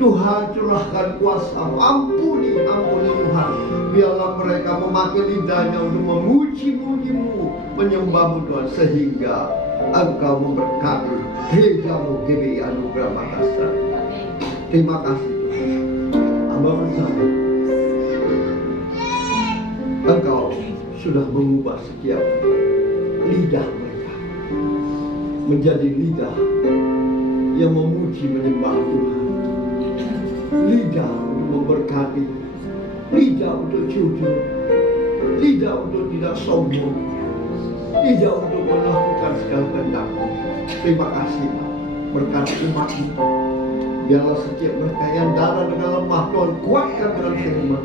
Tuhan curahkan kuasa, ampuni Tuhan. biarlah mereka memakai lidahnya untuk memuji-muji-Mu, menyembah-Mu Tuhan, sehingga Engkau memberkati gereja-Mu GBI Anugerah Makassar. Terima kasih Tuhan. Hamba percaya Engkau sudah mengubah setiap lidah mereka menjadi lidah yang memuji menyembah Tuhan, lidah untuk memberkati, lidah untuk jujur, lidah untuk tidak sombong, lidah untuk melakukan segala kehendak-Mu. Terima kasih Pak, berkati umat-Mu. Biarlah setiap mereka yang darah dengan lemah Tuhan kuatkan dengan firman,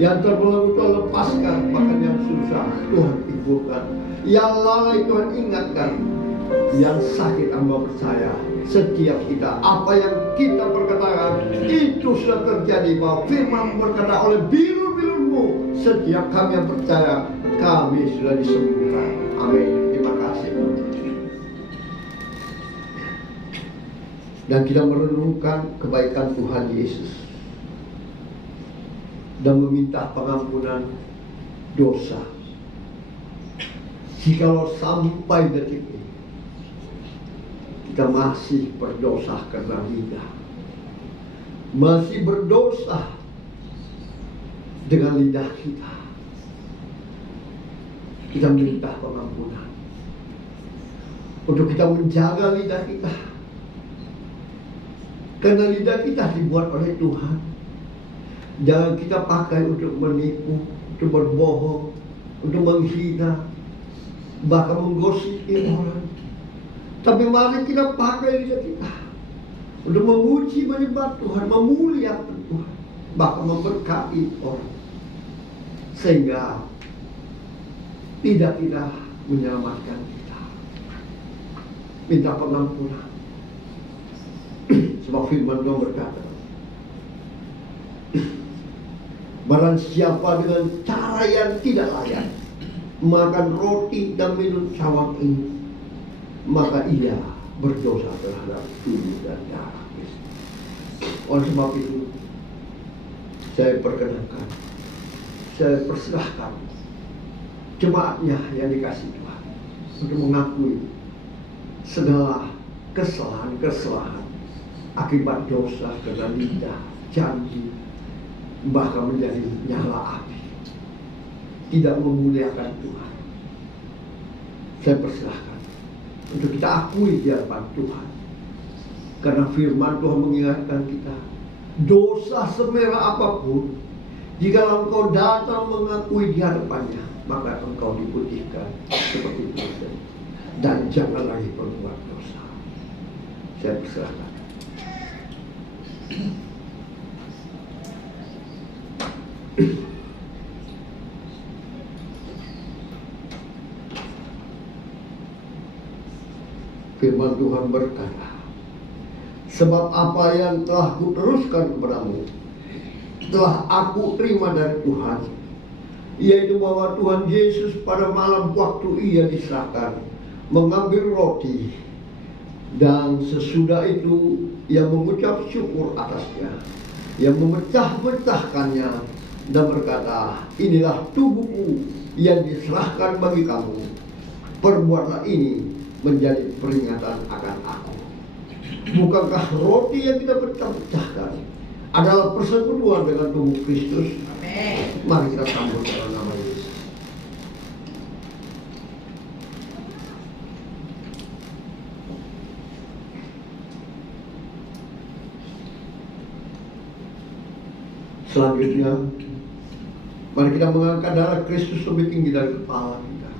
yang terbelenggu Tuhan lepaskan, bahkan yang susah Tuhan iburkan, yang lalai Tuhan ingatkan, yang sakit hamba percaya setiap kita apa yang kita perkatakan itu sudah terjadi, bahwa firman berkata oleh biru-biru-Mu setiap kami yang percaya kami sudah disembuhkan. Amin. Terima kasih. Dan kita merenungkan kebaikan Tuhan Yesus dan meminta pengampunan dosa. Jikalau sampai detik ini kita masih berdosa karena lidah, masih berdosa dengan lidah kita, kita minta pengampunan untuk kita menjaga lidah kita, karena lidah kita dibuat oleh Tuhan. Jangan kita pakai untuk menipu, untuk berbohong, untuk menghina, bahkan menggosipi orang. Tapi mari kita pakai lidah kita untuk memuji, menyembah Tuhan, memuliakan Tuhan, bahkan memberkati orang, sehingga tidak menyelamatkan kita. Minta pengampunan. Sebab firman Tuhan berkata, barang siapa dengan cara yang tidak layak makan roti dan minum cawang ini, maka ia berdosa terhadap tubuh dan darah Kristus. Oleh sebab itu, saya perkenankan, saya persilahkan jemaatnya yang dikasih Tuhan untuk mengakui segala kesalahan-kesalahan akibat dosa karena lidah, janji, bahkan menjadi nyala api, tidak memuliakan Tuhan. Saya persilahkan untuk kita akui di hadapan Tuhan, karena firman Tuhan mengingatkan kita, dosa semerah apapun, jika engkau datang mengakui di hadapannya, maka engkau diputihkan seperti putih, dan jangan lagi berbuat dosa. Saya persilahkan. Firman Tuhan berkata, sebab apa yang telah kuteruskan kepadamu telah aku terima dari Tuhan, yaitu bahwa Tuhan Yesus pada malam waktu ia diserahkan mengambil roti, dan sesudah itu ia mengucap syukur atasnya, ia memecah-mecahkannya dan berkata, inilah tubuhku yang diserahkan bagi kamu, perbuatlah ini menjadi peringatan akan aku. Bukankah roti yang kita pecah-pecahkan adalah persekutuan dengan tubuh Kristus? Amin. Mari kita sambut dalam nama Yesus. Selanjutnya, mari kita mengangkat darah Kristus lebih tinggi dari kepala kita.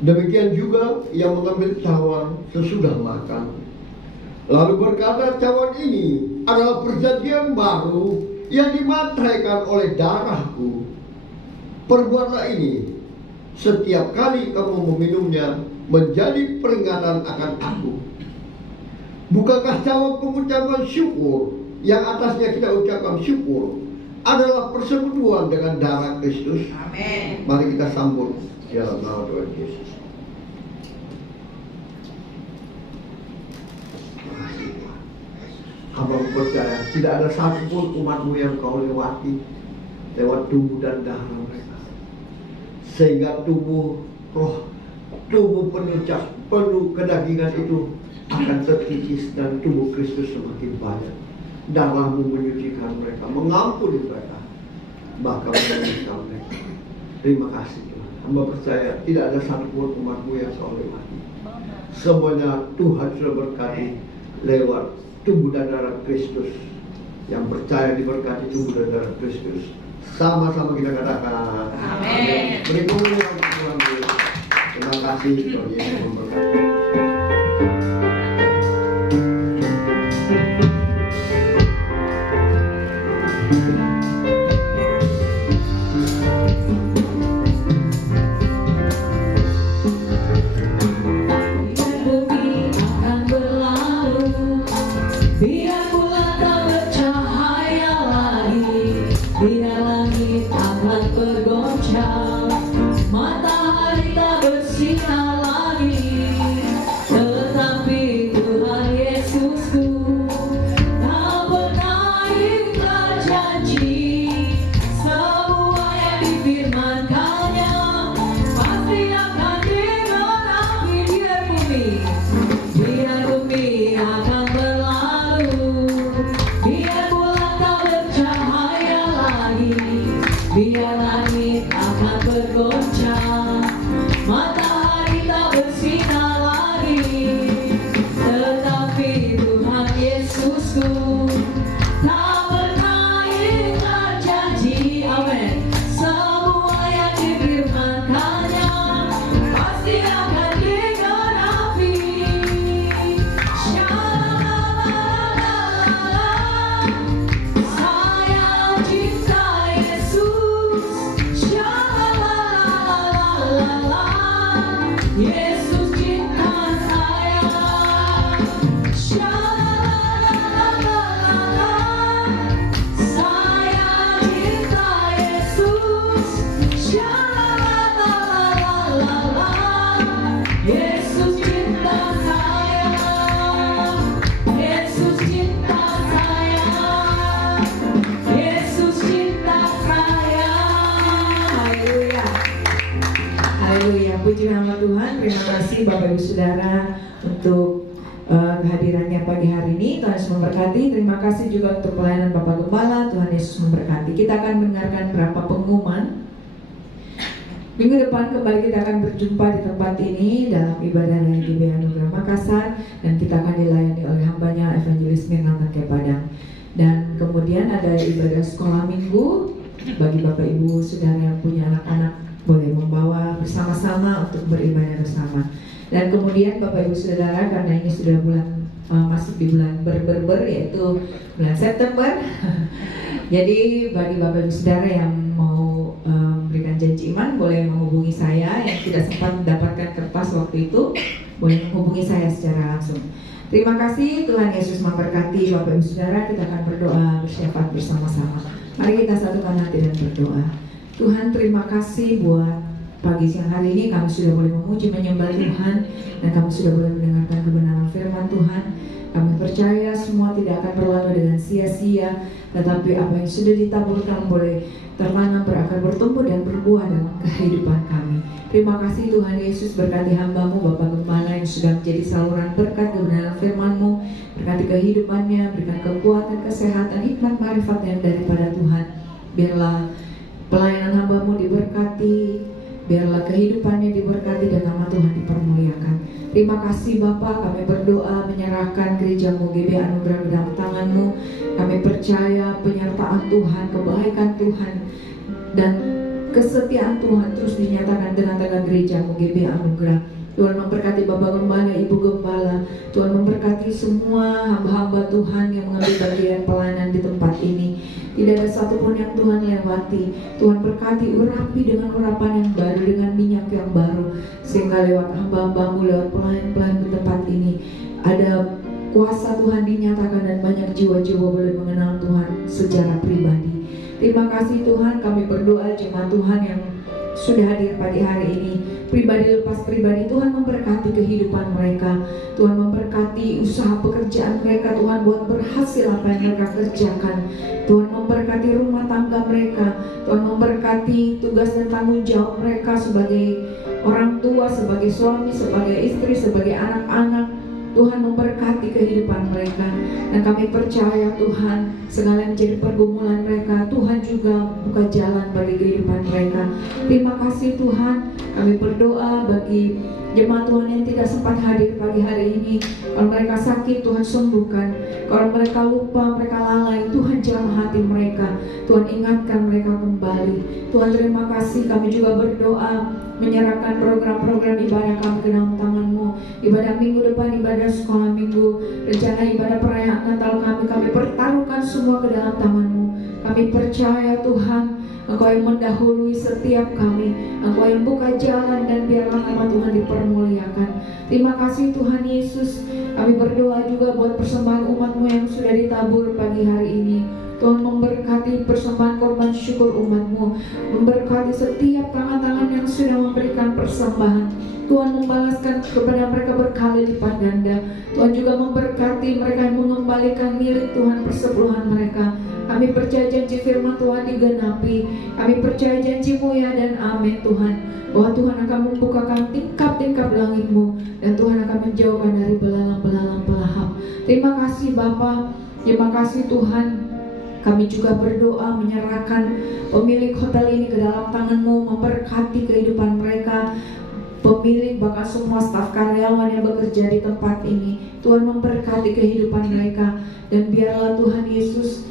Demikian juga yang mengambil cawan sesudah makan, lalu berkata, cawan ini adalah perjanjian baru yang dimataikan oleh darahku. Perbuatlah ini setiap kali kamu meminumnya menjadi peringatan akan aku. Bukankah cawan pengucapan syukur yang atasnya kita ucapkan syukur adalah persekutuan dengan darah Kristus? Amin. Mari kita sambut dalam nama Tuhan Yesus. Hamba percaya tidak ada satupun umat-Mu yang Kau lewati lewat tubuh dan darah mereka, sehingga tubuh penuh kedagingan itu akan terkikis dan tubuh Kristus semakin banyak. Darah-Mu menyucikan mereka, mengampuni mereka, bahkan menyembuhkan mereka. Terima kasih Tuhan. Hamba percaya tidak ada satupun umat-Mu yang Kau lewati. Semuanya Tuhan sudah berkati lewat tubuh dan darah Kristus. Yang percaya diberkati tubuh dan darah Kristus. Sama-sama kita katakan amin. Berikutnya Tuhan. Terima kasih Tuhan Yesus memberkati. Puji nama Tuhan. Terima kasih Bapak Ibu Saudara untuk kehadirannya pagi hari ini. Tuhan Yesus memberkati. Terima kasih juga untuk pelayanan Bapak Gembala. Tuhan Yesus memberkati. Kita akan mendengarkan beberapa pengumuman. Minggu depan kembali kita akan berjumpa di tempat ini dalam ibadah Raya GBI Anugerah Makassar, dan kita akan dilayani oleh hambanya Evangelis Mirna Tangke Padang. Dan kemudian ada ibadah sekolah minggu bagi Bapak Ibu Saudara yang punya anak-anak, boleh membawa bersama-sama untuk beribadah bersama. Dan kemudian Bapak Ibu Saudara, karena ini sudah bulan masuk di bulan ber yaitu bulan September. Jadi bagi Bapak Ibu Saudara yang mau memberikan janji iman, boleh menghubungi saya. Yang tidak sempat mendapatkan kertas waktu itu, boleh menghubungi saya secara langsung. Terima kasih. Tuhan Yesus memberkati Bapak Ibu Saudara. Kita akan berdoa bersyafaat bersama-sama. Mari kita satukan hati dan berdoa. Tuhan, terima kasih buat pagi siang hari ini kami sudah boleh memuji menyembah Tuhan, dan kami sudah boleh mendengarkan kebenaran firman Tuhan. Kami percaya semua tidak akan berlalu dengan sia-sia, tetapi apa yang sudah ditaburkan boleh tertanam, berakar, bertumbuh dan berbuah dalam kehidupan kami. Terima kasih Tuhan Yesus, berkati hamba-Mu Bapak Gembala yang sudah menjadi saluran berkat kebenaran firman-Mu. Berkati kehidupannya, berikan kekuatan, kesehatan, hikmat, marifat yang daripada Tuhan. Biarlah pelayanan hamba-Mu diberkati, biarlah kehidupannya diberkati dan nama Tuhan dipermuliakan. Terima kasih Bapa, kami berdoa menyerahkan gereja-Mu GBI Anugerah ke dalam tangan-Mu. Kami percaya penyertaan Tuhan, kebaikan Tuhan, dan kesetiaan Tuhan terus dinyatakan dengan tengah gereja-Mu GBI Anugerah. Tuhan memberkati Bapak Gembala, Ibu Gembala. Tuhan memberkati semua hamba-hamba Tuhan yang mengambil bagian pelayanan di tempat ini. Tidak ada satupun yang Tuhan lewati. Tuhan berkati, urapi dengan urapan yang baru, dengan minyak yang baru, sehingga lewat hamba-hamba-Mu, lewat pelayan-pelayan di tempat ini, ada kuasa Tuhan dinyatakan dan banyak jiwa-jiwa boleh mengenal Tuhan secara pribadi. Terima kasih Tuhan, kami berdoa jemaat Tuhan yang sudah hadir pagi hari ini. pribadi lepas pribadi. Tuhan memberkati kehidupan mereka, Tuhan memberkati usaha pekerjaan mereka, Tuhan buat berhasil apa yang mereka kerjakan. Tuhan memberkati rumah tangga mereka, Tuhan memberkati tugas dan tanggung jawab mereka sebagai orang tua, sebagai suami, sebagai istri, sebagai anak-anak. Tuhan memberkati kehidupan mereka, dan kami percaya Tuhan segala yang menjadi pergumulan mereka, Tuhan juga buka jalan bagi kehidupan mereka. Terima kasih Tuhan. Kami berdoa bagi jemaat Tuhan yang tidak sempat hadir pagi hari ini. Kalau mereka sakit, Tuhan sembuhkan. Kalau mereka lupa, mereka lalai, Tuhan jamah hati mereka, Tuhan ingatkan mereka kembali. Tuhan terima kasih. Kami juga berdoa menyerahkan program-program ibadah kami ke dalam tangan-Mu. Ibadah minggu depan, ibadah sekolah minggu, rencana ibadah perayaan Natal kami pertaruhkan semua ke dalam tangan-Mu. Kami percaya Tuhan, Engkau yang mendahului setiap kami, Engkau yang buka jalan, dan biarlah nama Tuhan dipermuliakan. Terima kasih Tuhan Yesus. Kami berdoa juga buat persembahan umat-Mu yang sudah ditabur pagi hari ini. Tuhan memberkati persembahan korban syukur umat-Mu, memberkati setiap tangan-tangan yang sudah memberikan persembahan. Tuhan membalaskan kepada mereka berkali lipat ganda. Tuhan juga memberkati mereka yang mengembalikan milik Tuhan persepuluhan mereka. Kami percaya janji firman Tuhan digenapi. Kami percaya janji-Mu ya dan amin Tuhan, bahwa Tuhan akan membukakan tingkap-tingkap langit-Mu, dan Tuhan akan menjauhkan dari belalang-belalang pelahap. Terima kasih Bapa, terima kasih Tuhan. Kami juga berdoa menyerahkan pemilik hotel ini ke dalam tangan-Mu, memberkati kehidupan mereka, pemilik bahkan semua staf karyawan yang bekerja di tempat ini. Tuhan memberkati kehidupan mereka, dan biarlah Tuhan Yesus,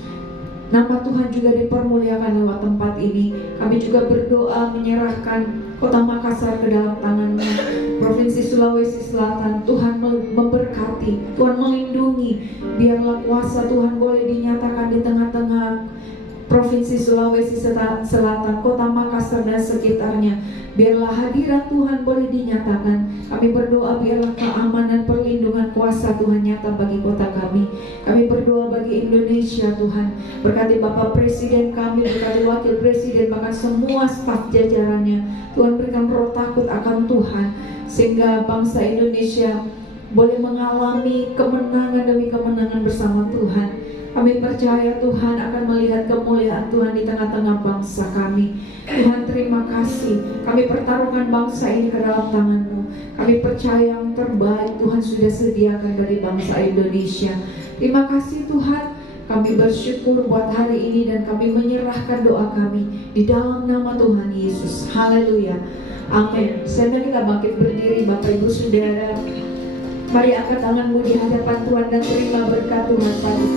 nama Tuhan juga dipermuliakan lewat tempat ini. Kami juga berdoa menyerahkan Kota Makassar ke dalam tangan-Mu, Provinsi Sulawesi Selatan. Tuhan memberkati, Tuhan melindungi. Biarlah kuasa Tuhan boleh dinyatakan di tengah-tengah Provinsi Sulawesi Selatan, Kota Makassar dan sekitarnya. Biarlah hadirat Tuhan boleh dinyatakan. Kami berdoa biarlah keamanan, perlindungan, kuasa Tuhan nyata bagi kota kami. Kami berdoa bagi Indonesia Tuhan. Berkati Bapak Presiden kami, berkati Wakil Presiden, bahkan semua staf jajarannya. Tuhan berikan roh takut akan Tuhan, sehingga bangsa Indonesia boleh mengalami kemenangan demi kemenangan bersama Tuhan. Kami percaya Tuhan akan melihat kemuliaan Tuhan di tengah-tengah bangsa kami. Tuhan terima kasih. Kami pertaruhkan bangsa ini ke dalam tangan-Mu. Kami percaya yang terbaik Tuhan sudah sediakan bagi bangsa Indonesia. Terima kasih Tuhan. Kami bersyukur buat hari ini, dan kami menyerahkan doa kami di dalam nama Tuhan Yesus. Haleluya. Amin. Sekarang kita bangkit berdiri Bapak Ibu Saudara. Mari angkat tanganmu di hadapan Tuhan dan terima berkat Tuhan pagi.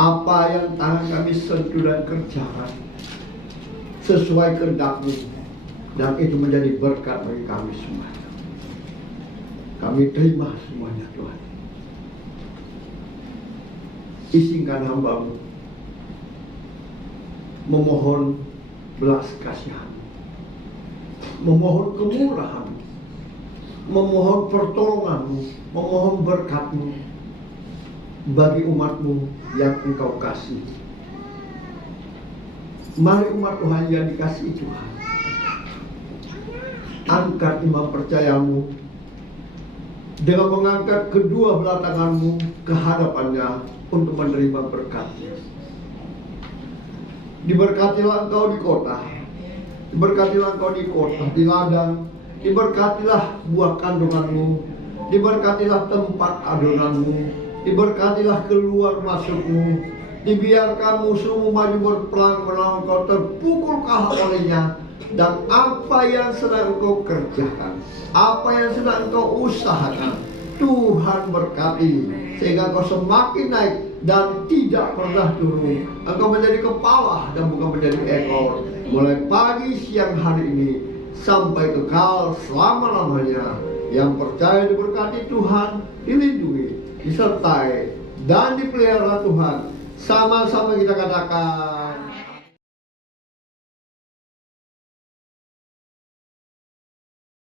Apa yang tangan kami sentuh dan kerjakan sesuai kehendak-Mu, dan itu menjadi berkat bagi kami semua. Kami terima semuanya Tuhan. Izinkan hamba-Mu memohon belas kasihan, memohon kemurahan, memohon pertolonganmu, memohon berkat-Mu bagi umat-Mu yang Engkau kasih. Mari umat Tuhan yang dikasihi Tuhan, angkat iman percayamu dengan mengangkat kedua belah tanganmu ke hadapannya untuk menerima berkat-Nya. Diberkatilah engkau di kota, diberkatilah engkau di kota, di ladang, diberkatilah buah kandunganmu, diberkatilah tempat adonanmu, diberkatilah keluar masukmu, dibiarkan musuhmu maju berperang melawan kau, terpukul kau olehnya. Dan apa yang sedang engkau kerjakan, apa yang sedang engkau usahakan, Tuhan berkati sehingga kau semakin naik dan tidak pernah turun. Engkau menjadi kepala dan bukan menjadi ekor, mulai pagi siang hari ini sampai kekal selama-lamanya. Yang percaya diberkati Tuhan, dilindungi, disertai dan dipelihara Tuhan. Sama-sama kita katakan